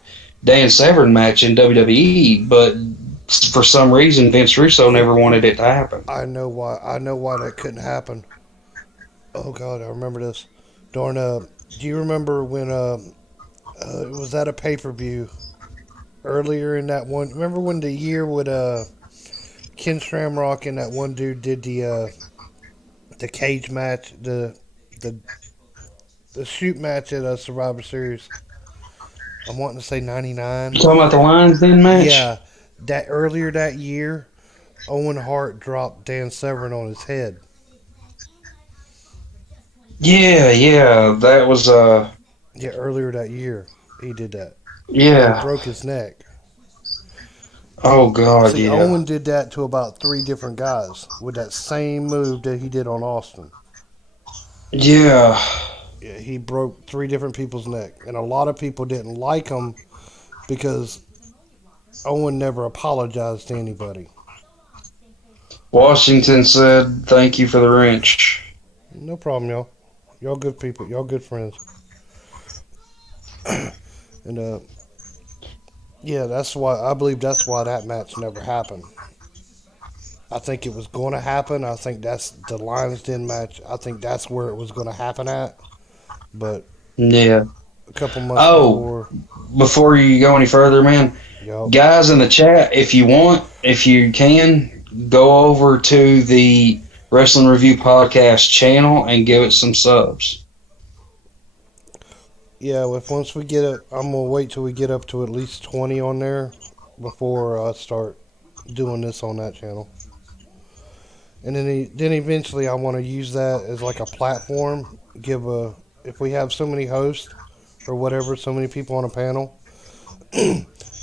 Dan Severn match in WWE, but for some reason Vince Russo never wanted it to happen. I know why. I know why that couldn't happen. Oh God, I remember this. Darn. Do you remember when it was at a pay-per-view earlier in that one? Remember when the year with Ken Shamrock and that one dude did the cage match, the shoot match at Survivor Series. I'm wanting to say 99. You talking about the Lions Den match? Yeah, that earlier that year, Owen Hart dropped Dan Severn on his head. Yeah, that was Yeah, earlier that year he did that, and he yeah. broke his neck. Oh God, See, yeah. Owen did that to about three different guys with that same move that he did on Austin. Yeah. Yeah, he broke three different people's neck, and a lot of people didn't like him because Owen never apologized to anybody. Washington said thank you for the wrench. No problem, y'all. Y'all good people. Y'all good friends. And yeah, that's why I believe that's why that match never happened. I think it was going to happen. I think that's the Lions Den match. I think that's where it was going to happen at. But Yeah. a couple months Oh, before, before you go any further, man, y'all. guys in the chat, if you can, go over to the Wrestling Review Podcast channel and give it some subs. Yeah, if once we get it, I'm gonna wait till we get up to at least 20 on there before I start doing this on that channel. And then eventually I want to use that as like a platform. If we have so many hosts or whatever, so many people on a panel,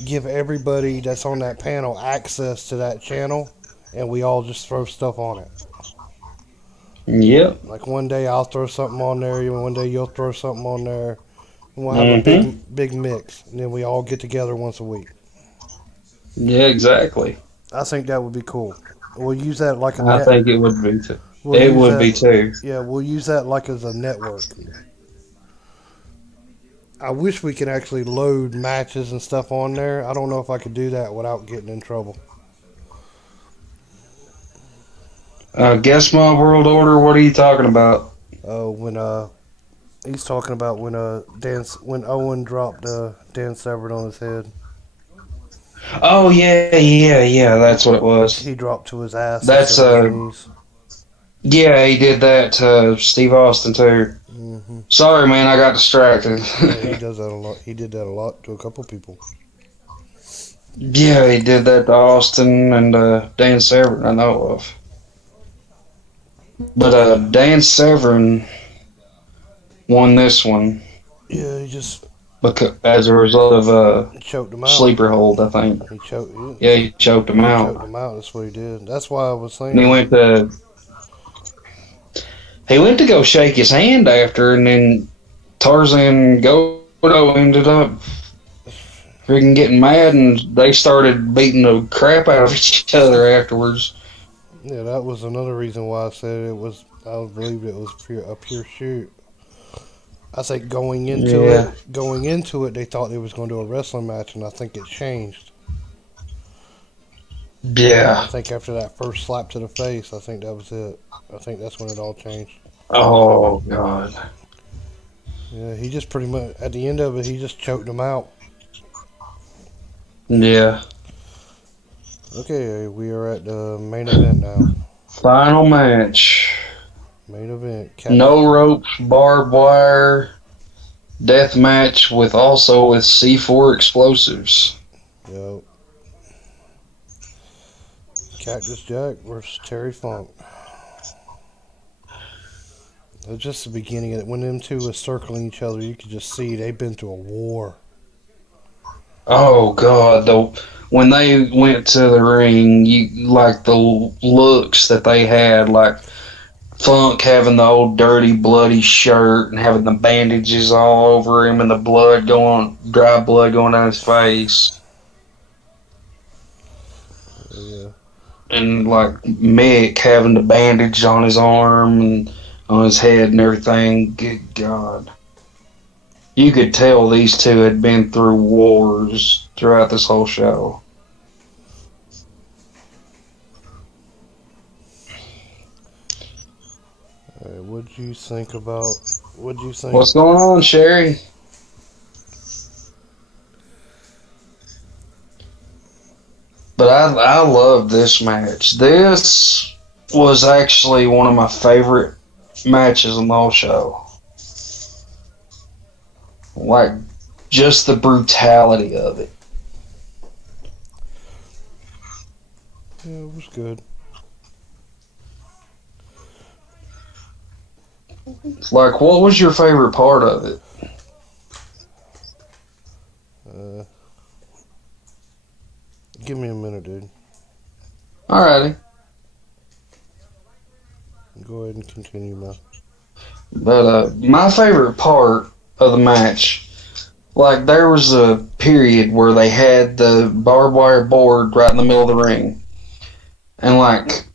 give everybody that's on that panel access to that channel, and we all just throw stuff on it. Yep. Like one day I'll throw something on there, and one day you'll throw something on there, and we'll have a Mm-hmm. big mix, and then we all get together once a week. Yeah, exactly. I think that would be cool. We'll use that like a I net. think it would be too. We'll It use would that. be too. Yeah, we'll use that like as a network. I wish we could actually load matches and stuff on there. I don't know if I could do that without getting in trouble. Guess my world order. What are you talking about? When he's talking about when Owen dropped Dan Severn on his head. Oh yeah. That's what it was. He dropped to his ass That's instead of his knees. yeah. He did that to Steve Austin too. Hmm. Sorry, man. I got distracted. Yeah, he does that a lot. He did that a lot to a couple people. Yeah, he did that to Austin and Dan Severn. I know of. But Dan Severn won this one Yeah, he just because as a result of a choked him out. sleeper hold, I think. He choked. Yeah, he choked him He out. choked him out. That's what he did. That's why I was saying. And he went to go shake his hand after, and then Tarzan Godo ended up freaking getting mad, and they started beating the crap out of each other afterwards. Yeah, that was another reason why I said it was. I believed it was a pure shoot. I think going into it, they thought they was going to do a wrestling match, and I think it changed. I Yeah. think after that first slap to the face, I think that was it. I think that's when it all changed. Oh God. Yeah, he just pretty much at the end of it, he just choked him out. Yeah. Okay, we are at the main event now. Final match. Main event. No ropes, barbed wire, death match with C4 explosives. Yep. Cactus Jack versus Terry Funk. It was just the beginning of it. When them two were circling each other, you could just see they've been through a war. Oh God, when they went to the ring, you like the looks that they had, like Funk having the old dirty, bloody shirt and having the bandages all over him and the dry blood going down his face. Yeah. And like Mick having the bandage on his arm and on his head and everything. Good God. You could tell these two had been through wars throughout this whole show. All right, what'd you think? What's going on, Sherry? But I love this match. This was actually one of my favorite matches in the whole show. Like, just the brutality of it. Yeah, it was good. Like, what was your favorite part of it? Uh, Give me a minute, dude. Alrighty. Go ahead and continue, man. But my favorite part of the match, like, there was a period where they had the barbed wire board right in the middle of the ring. And, like,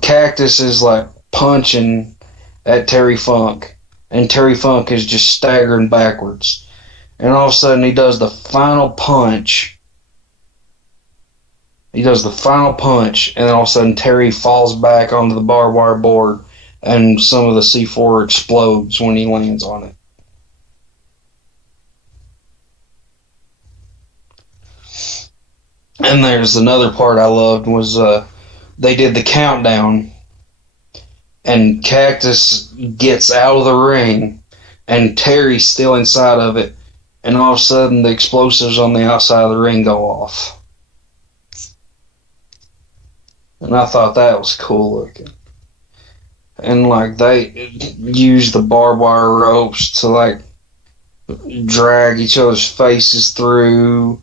Cactus is, like, punching at Terry Funk. And Terry Funk is just staggering backwards. And all of a sudden, he does the final punch. And then all of a sudden, Terry falls back onto the barbed wire board, and some of the C4 explodes when he lands on it. And there's another part I loved was they did the countdown, and Cactus gets out of the ring, and Terry's still inside of it, and all of a sudden the explosives on the outside of the ring go off. And I thought that was cool looking. And like they used the barbed wire ropes to like drag each other's faces through.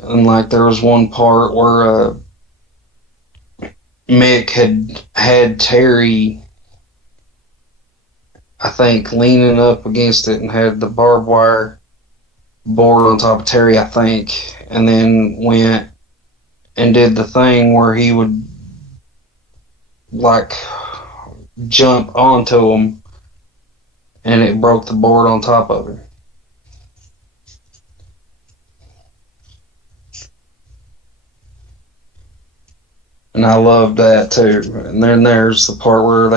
And like there was one part where Mick had Terry, I think, leaning up against it and had the barbed wire board on top of Terry, I think, and then went and did the thing where he would like jump onto him and it broke the board on top of him. And I loved that too. And then there's the part where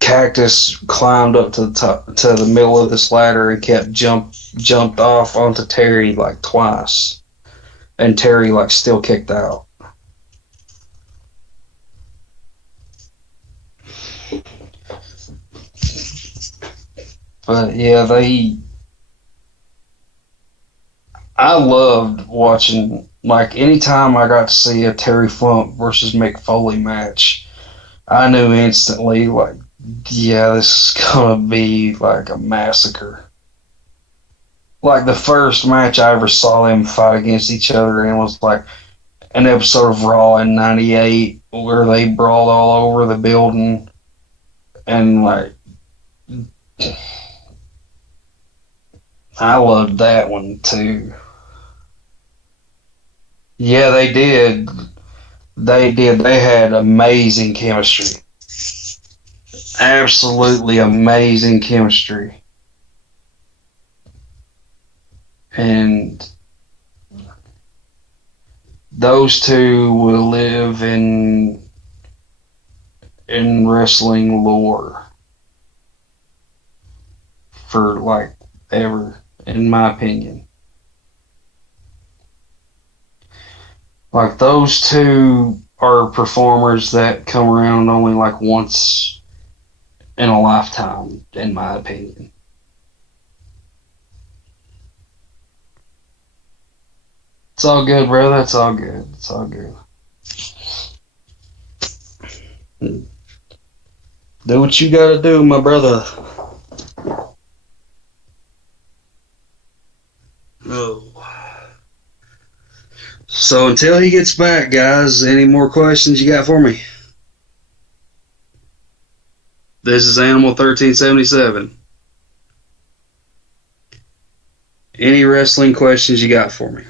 Cactus climbed up to the top, to the middle of this ladder, and kept jumped off onto Terry like twice, and Terry like still kicked out. But yeah, I loved watching, like, anytime I got to see a Terry Funk versus Mick Foley match, I knew instantly, like, yeah, this is gonna be like a massacre. Like the first match I ever saw them fight against each other in was like an episode of Raw in '98 where they brawled all over the building, and like I loved that one too. Yeah, they did. They did. They had amazing chemistry. Absolutely amazing chemistry. And those two will live in wrestling lore for like ever, in my opinion. Like those two are performers that come around only like once in a lifetime, in my opinion. It's all good, brother. It's all good. It's all good. Do what you gotta do, my brother. Oh. So until he gets back, guys, any more questions you got for me? This is Animal 1377. Any wrestling questions you got for me?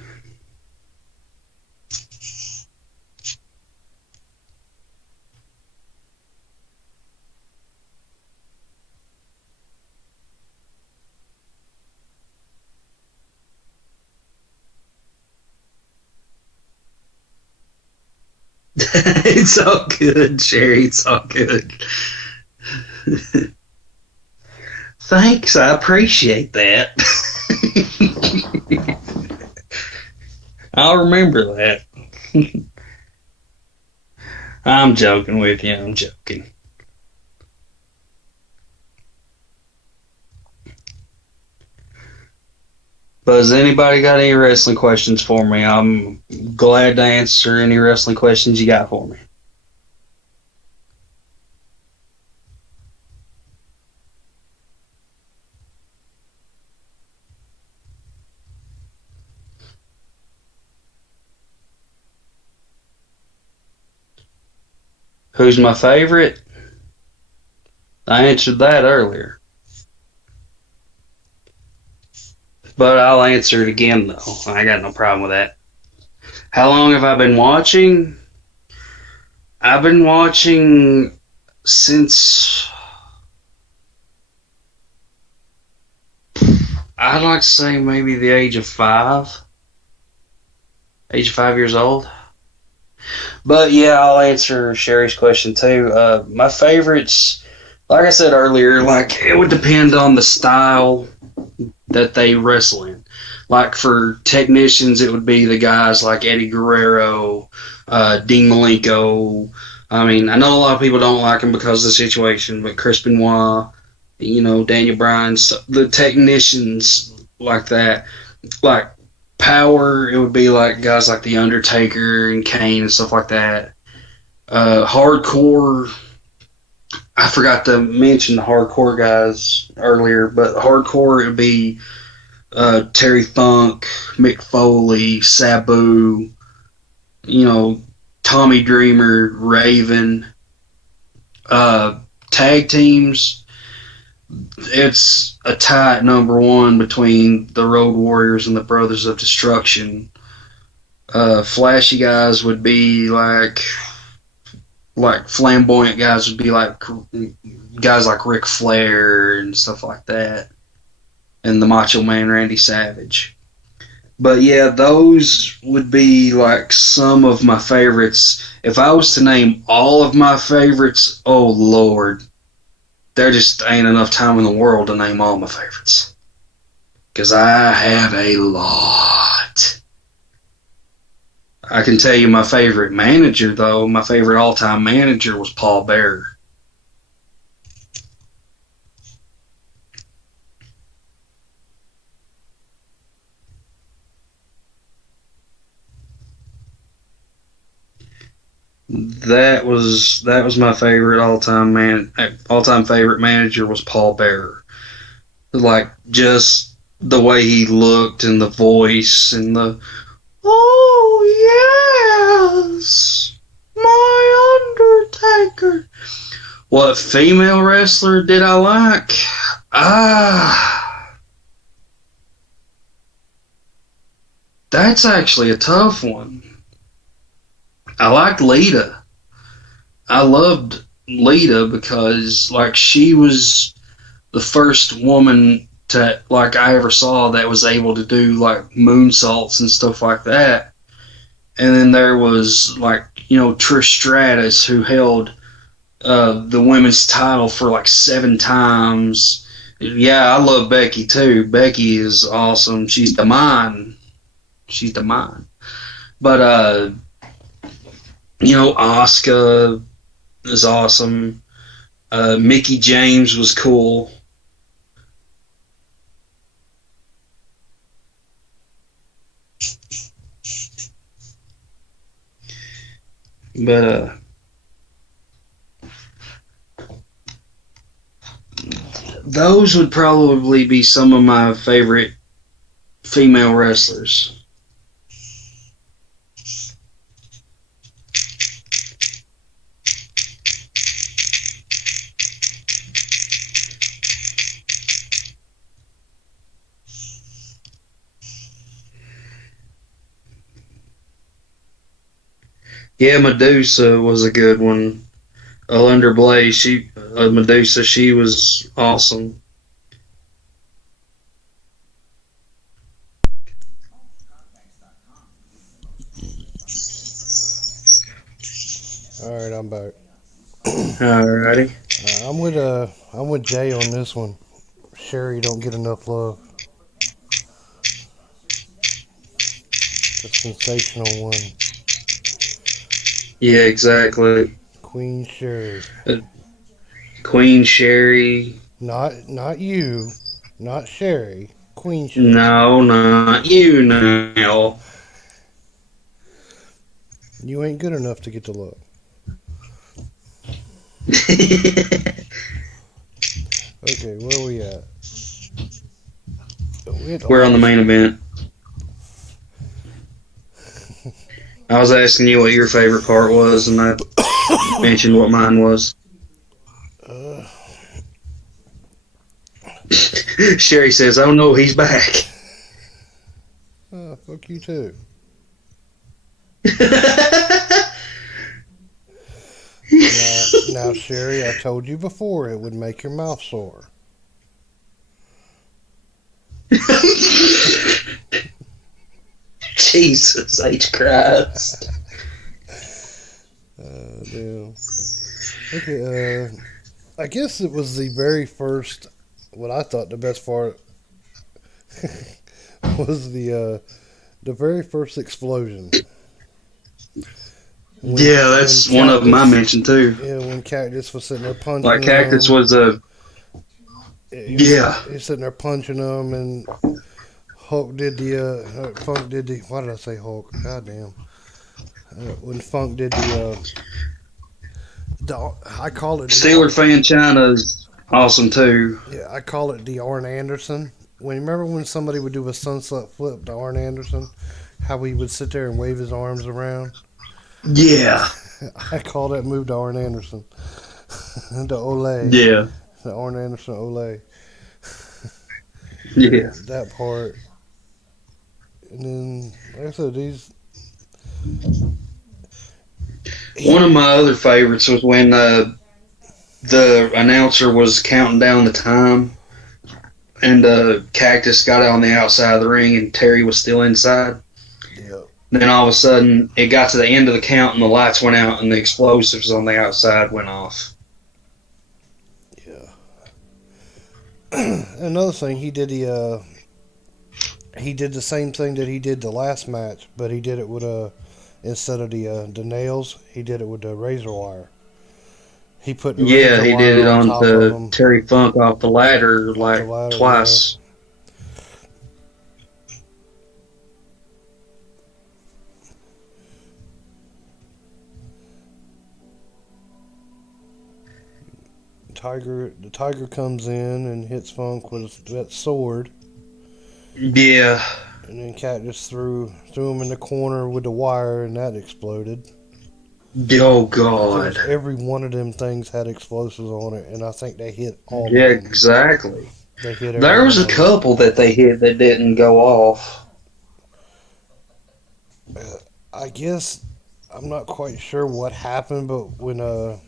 It's all good, Sherry. It's all good. Thanks, I appreciate that. I'll remember that. I'm joking with you. I'm joking. But has anybody got any wrestling questions for me? I'm glad to answer any wrestling questions you got for me. Who's my favorite? I answered that earlier. But I'll answer it again, though. I got no problem with that. How long have I been watching? I've been watching since, I'd like to say maybe the age of 5. Age of 5 years old. But yeah, I'll answer Sherry's question too. My favorites, like I said earlier, like it would depend on the style that they wrestle in. Like for technicians, it would be the guys like Eddie Guerrero, Dean Malenko. I mean, I know a lot of people don't like him because of the situation, but Chris Benoit, Daniel Bryan, the technicians like that. Like power, it would be like guys like The Undertaker and Kane and stuff like that. Hardcore, I forgot to mention the hardcore guys earlier, but hardcore, it would be Terry Funk, Mick Foley, Sabu, Tommy Dreamer, Raven. Tag teams, it's a tie at number 1 between the Road Warriors and the Brothers of Destruction. Flashy guys would be like flamboyant guys would be like guys like Ric Flair and stuff like that, and the Macho Man Randy Savage. But yeah, those would be like some of my favorites. If I was to name all of my favorites, oh Lord, there just ain't enough time in the world to name all my favorites. Because I have a lot. I can tell you my favorite manager, though. My favorite all-time manager was Paul Bearer. That was my favorite all-time favorite manager was Paul Bearer. Like just the way he looked and the voice and the oh yes, my Undertaker. What female wrestler did I like? That's actually a tough one. I liked Lita. I loved Lita because like she was the first woman to like I ever saw that was able to do like moonsaults and stuff like that. And then there was like Trish Stratus, who held the women's title for like 7 times. Yeah, I love Becky too. Becky is awesome. She's the mine. But Asuka is awesome. Mickey James was cool. But those would probably be some of my favorite female wrestlers. Yeah, Medusa was a good one. Alundra Blaze, Medusa, she was awesome. All right, I'm back. Alrighty. I'm with Jay on this one. Sherry don't get enough love. The sensational one. Yeah, exactly. Queen Sherry. Queen Sherry. Not you, not Sherry. Queen should. No, not you now. You ain't good enough to get the look. Okay, where are we at? We're on the main event. I was asking you what your favorite part was, and I mentioned what mine was. Sherry says, "Oh no, he's back." Fuck you too. Now, Sherry, I told you before it would make your mouth sore. Jesus H. Christ. Damn. Okay, I guess it was the very first, what I thought the best part was the very first explosion. Yeah, that's one of them I mentioned too. Yeah, when Cactus was sitting there punching Like Cactus them. was a... Yeah. He's sitting there punching them, and Hulk did the, Funk did the, why did I say Hulk? Goddamn. When Funk did the I call it... Steeler fan China's awesome too. Yeah, I call it the Arn Anderson. Remember when somebody would do a sunset flip to Arn Anderson? How he would sit there and wave his arms around? Yeah. I call that move to Arn Anderson. The Ole. Yeah. The Arn Anderson Ole. Yeah. That part. And then, like I said, these... One of my other favorites was when the announcer was counting down the time, and Cactus got on the outside of the ring, and Terry was still inside. Yeah. Then all of a sudden, it got to the end of the count, and the lights went out, and the explosives on the outside went off. Yeah. Another thing, he did the same thing that he did the last match, but he did it with instead of the nails, he did it with the razor wire. He put the razor he wire did it on top of him. Terry Funk off the ladder twice. The Tiger comes in and hits Funk with that sword. Yeah. And then Cactus threw him in the corner with the wire, and that exploded. Oh, God. Every one of them things had explosives on it, and I think they hit all of Yeah, them. exactly. They hit There was a couple that they hit that didn't go off. I guess I'm not quite sure what happened, but when I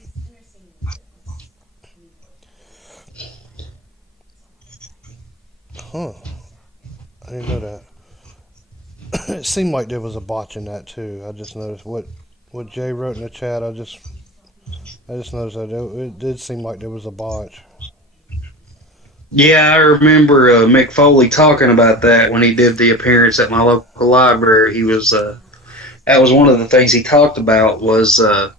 didn't know that. It seemed like there was a botch in that too. I just noticed what Jay wrote in the chat. I just noticed that it did seem like there was a botch. Yeah, I remember Mick Foley talking about that when he did the appearance at my local library. He was that was one of the things he talked about was the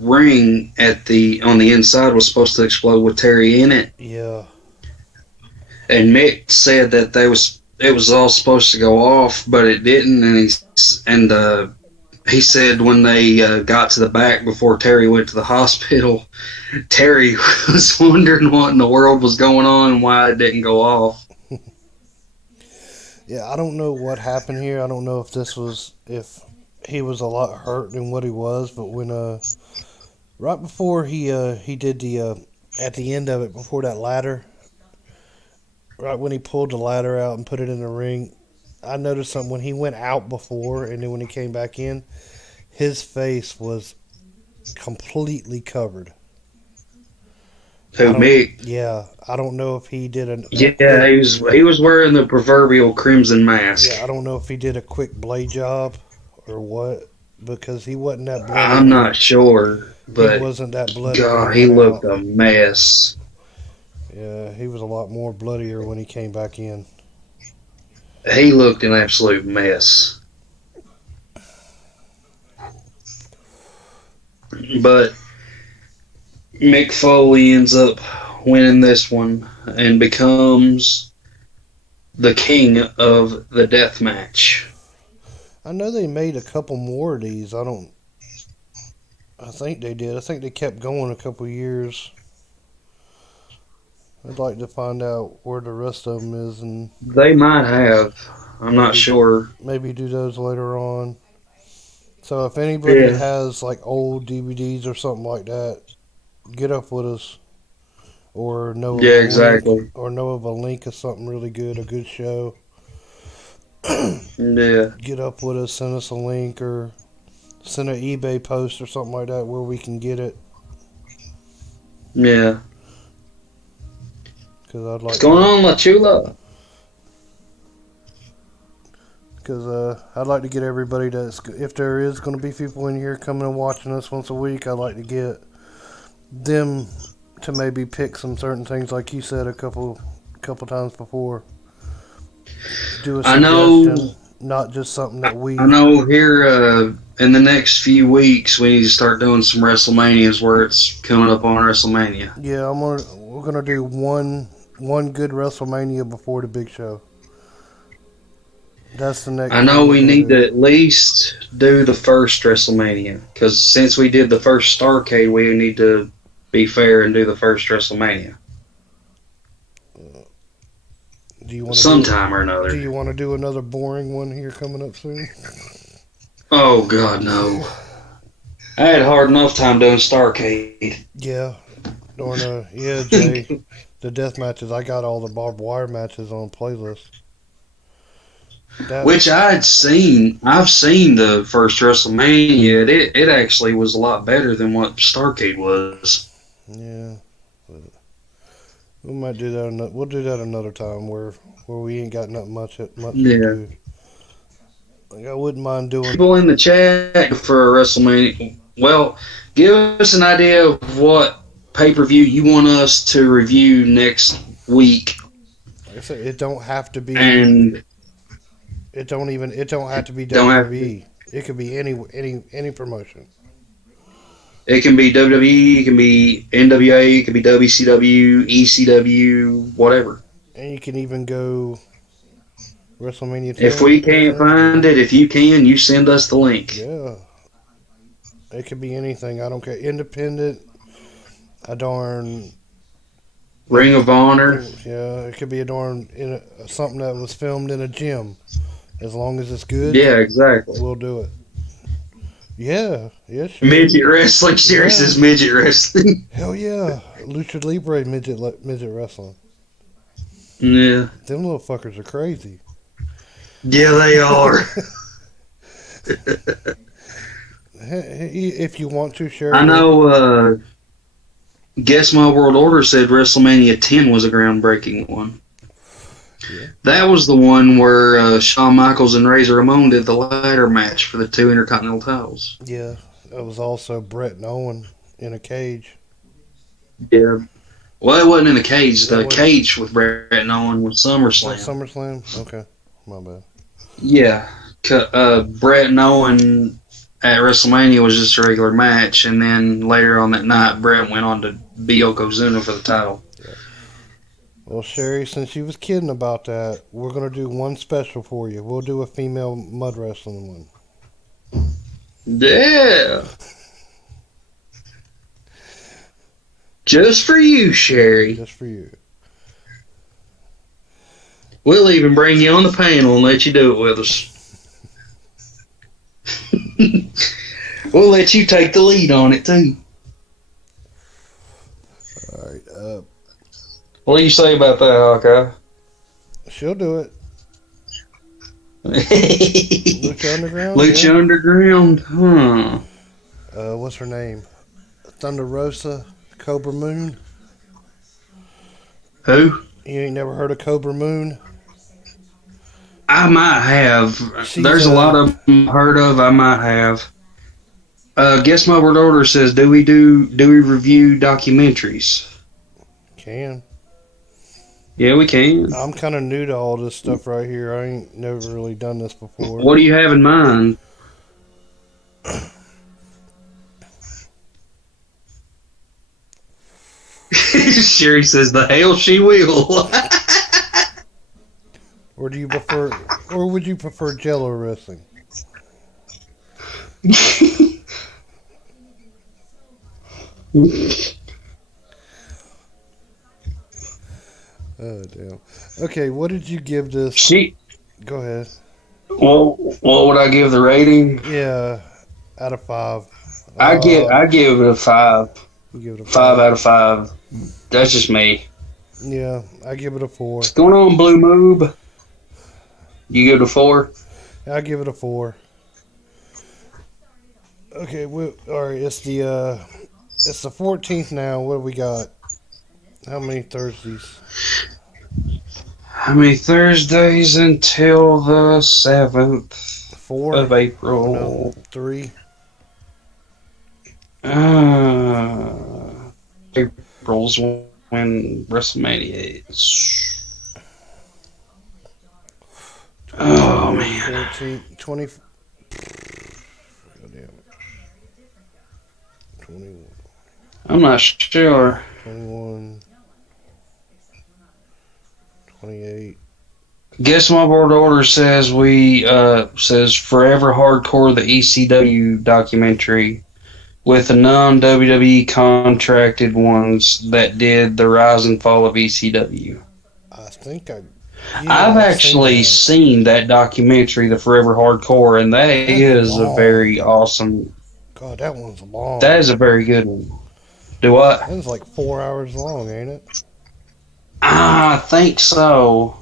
ring on the inside was supposed to explode with Terry in it. Yeah. And Mick said that it was all supposed to go off, but it didn't. And he said when they got to the back before Terry went to the hospital, Terry was wondering what in the world was going on and why it didn't go off. Yeah, I don't know what happened here. I don't know if he was a lot hurt than what he was, but when right before he did the at the end of it, before that ladder, right when he pulled the ladder out and put it in the ring, I noticed something when he went out before, and then when he came back in, his face was completely covered. Who, Mick? Yeah, I don't know if he did an. Yeah, he was wearing the proverbial crimson mask. Yeah, I don't know if he did a quick blade job or what, because he wasn't that bloody. I'm not sure, but he wasn't that bloody. God, he looked a mess. Yeah, he was a lot more bloodier when he came back in. He looked an absolute mess. But Mick Foley ends up winning this one and becomes the king of the death match. I know they made a couple more of these. I think they did. I think they kept going a couple years. I'd like to find out where the rest of them is and They might have. I'm not sure. maybe do those later on. So if anybody Yeah. has like old DVDs or something like that, get up with us. Or know of Yeah, a exactly. link, or know of a link of something really good, a good show. Yeah. Get up with us, send us a link, or send an eBay post or something like that where we can get it. Yeah. Because I'd like. What's going on, La Chula? Because I'd like to get everybody that's, if there is going to be people in here coming and watching us once a week, I'd like to get them to maybe pick some certain things, like you said a couple times before. Do a suggestion, I know. not just something that we. I know here in the next few weeks we need to start doing some WrestleManias where it's coming up on WrestleMania. Yeah, we're gonna do one good WrestleMania before the big show. That's the next. I know we need do. to at least do the first WrestleMania because since we did the first Starrcade, we need to be fair and do the first WrestleMania Do you want sometime or another. Do you want to do another boring one here coming up soon? Oh God, no! I had a hard enough time doing Starrcade. Yeah, Jay, the death matches. I got all the barbed wire matches on playlist. Which I've seen the first WrestleMania. It actually was a lot better than what Starrcade was. Yeah, we might do that. We'll do that another time where we ain't got much to do. Like, I wouldn't mind doing. People in the chat for a WrestleMania. Well, give us an idea of what pay-per-view you want us to review next week. Like I said, it don't have to be. And It don't have to be Don't have WWE. It could be any promotion. it can be WWE, it can be NWA, it can be WCW, ECW, whatever. And you can even go WrestleMania 10. If we can't find it, if you can, you send us the link. Yeah. It could be anything. I don't care. Independent. A darn. Ring of Honor. Yeah, it could be a darn something that was filmed in a gym. As long as it's good. Yeah, exactly. We'll do it. Yeah. Yes. Sure. Midget wrestling. Serious is midget wrestling. Hell yeah. Lucha Libre midget wrestling. Yeah. Them little fuckers are crazy. Yeah, they are. If you want to share. I know. Guess My World Order said WrestleMania 10 was a groundbreaking one. Yeah. That was the one where Shawn Michaels and Razor Ramon did the ladder match for the 2 Intercontinental titles. Yeah, that was also Brett and Owen in a cage. Yeah. Well, it wasn't in the cage. The cage with Brett and Owen was SummerSlam. SummerSlam? Okay, my bad. Yeah. Brett and Owen at WrestleMania was just a regular match, and then later on that night, Brett went on to beat Yokozuna for the title. Yeah. Well, Sherry, since you was kidding about that, we're going to do one special for you. We'll do a female mud wrestling one. Yeah. Just for you, Sherry. Just for you. We'll even bring you on the panel and let you do it with us. We'll let you take the lead on it, too. All right. What do you say about that, Hawkeye? She'll do it. Lucha Underground? Lucha Yeah. Underground, huh? What's her name? Thunder Rosa, Cobra Moon. Who? You ain't never heard of Cobra Moon? I might have. There's a lot of them I've heard of. I might have. Guess My Word Order says, do we review documentaries? Can. Yeah, we can. I'm kind of new to all this stuff right here. I ain't never really done this before. What do you have in mind? Sherry says, "The hell she will." Or do you prefer, or would you prefer Jello wrestling? Oh damn. Okay, what did you give this? She. Go ahead. Well, what would I give the rating? Yeah, out of 5. I give it a 5. You give it a 5 5. out of 5. That's just me. Yeah, I give it a 4. What's going on, Blue Moob? You give it a 4? I give it a 4. Okay, all right. It's the 14th now. What do we got? How many Thursdays? How many Thursdays until the 7th 4 of April? No, 3. April's when WrestleMania is. Oh, man. 14, 20. God damn it. 21. I'm not sure. 21. 28. Guess my board order says says Forever Hardcore, the ECW documentary, with the non-WWE contracted ones that did the rise and fall of ECW. I think I've actually seen that documentary, the Forever Hardcore, and that is a very awesome. God, that one's long. That is a very good one. Do what? That was like 4 hours long, ain't it? I think so.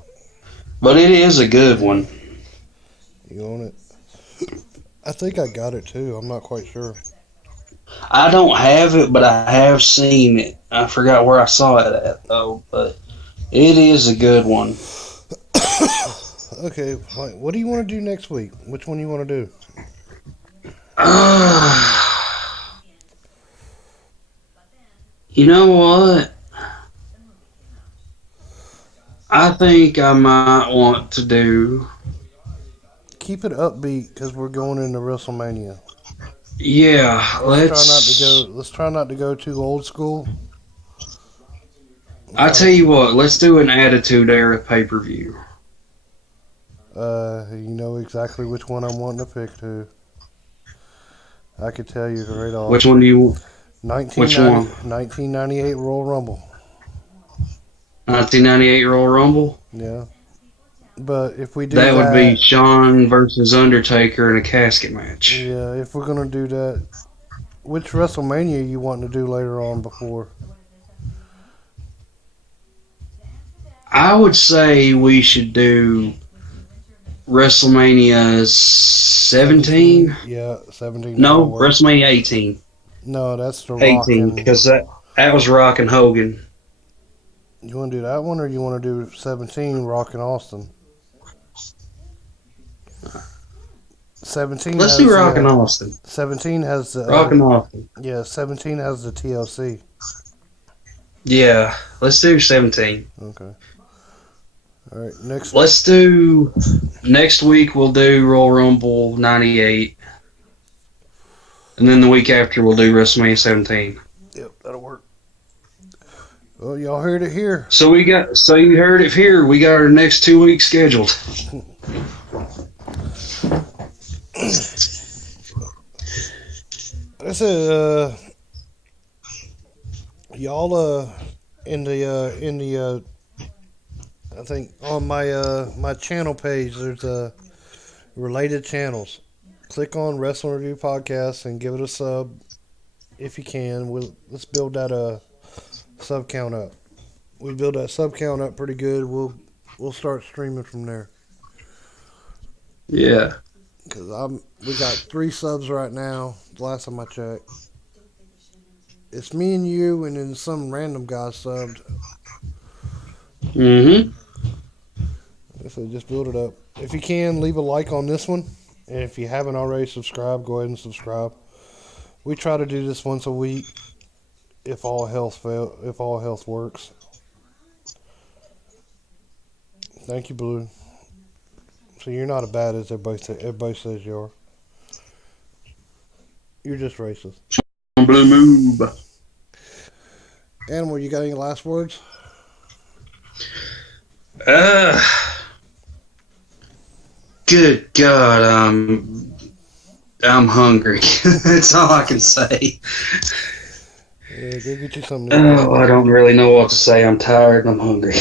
But it is a good one. You own it? I think I got it too. I'm not quite sure. I don't have it, but I have seen it. I forgot where I saw it at, though. But it is a good one. Okay, what do you want to do next week? Which one you want to do? You know what? I think I might want to do. Keep it upbeat because we're going into WrestleMania. Yeah, Let's try not to go too old school. I tell you what, let's do an Attitude Era pay-per-view. You know exactly which one I'm wanting to pick too. I could tell you right off. Which one do you? Which one? 1998 Royal Rumble. 1998 Royal Rumble. Yeah. But if we do that would be Shawn versus Undertaker in a casket match. Yeah, if we're gonna do that, which WrestleMania you wanting to do later on before? I would say we should do WrestleMania 17. Yeah, 17. No, WrestleMania 18. No, that's the 18 because that was Rock and Hogan. You want to do that one, or you want to do 17 Rock and Austin? 17. Let's do Rock and Austin. 17 has the Rock and Austin. Yeah, 17 has the TLC. Yeah, let's do 17. Okay. All right, next week we'll do Royal Rumble 98. And then the week after we'll do WrestleMania 17. Yep, that'll work. Well, y'all heard it here. So you heard it here. We got our next 2 weeks scheduled. I said, y'all in the I think on my channel page there's related channels. Click on Wrestling Review Podcast and give it a sub if you can. Let's build that sub count up. We build that sub count up pretty good. We'll start streaming from there. Yeah. Because we got 3 subs right now. The last time I checked, it's me and you, and then some random guy subbed. So just build it up. If you can, leave a like on this one, and if you haven't already subscribed, go ahead and subscribe. We try to do this once a week, if all health works. Thank you, Blue. So you're not as bad as everybody says you are. You're just racist. Blue Moob. Animal, you got any last words? Uh, Good God, I'm hungry. That's all I can say. Yeah, go get you something to eat. Oh, I don't really know what to say. I'm tired and I'm hungry.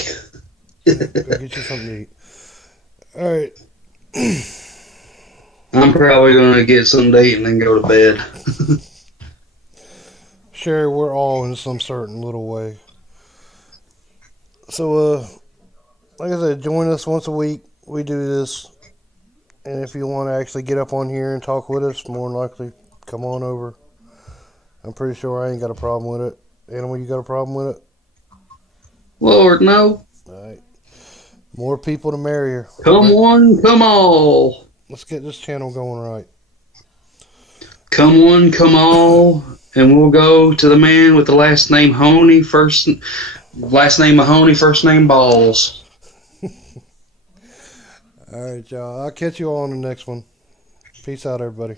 Go get you something to eat. All right. I'm probably gonna get something to eat and then go to bed. Sherry, we're all in some certain little way. So, like I said, join us once a week. We do this. And if you want to actually get up on here and talk with us, more than likely, come on over. I'm pretty sure I ain't got a problem with it. Animal, you got a problem with it? Lord, no. All right. More people the merrier. Come one, come all. Let's get this channel going right. Come one, come all. And we'll go to the man with the last name Mahoney, first name Balls. All right, y'all. I'll catch you all on the next one. Peace out, everybody.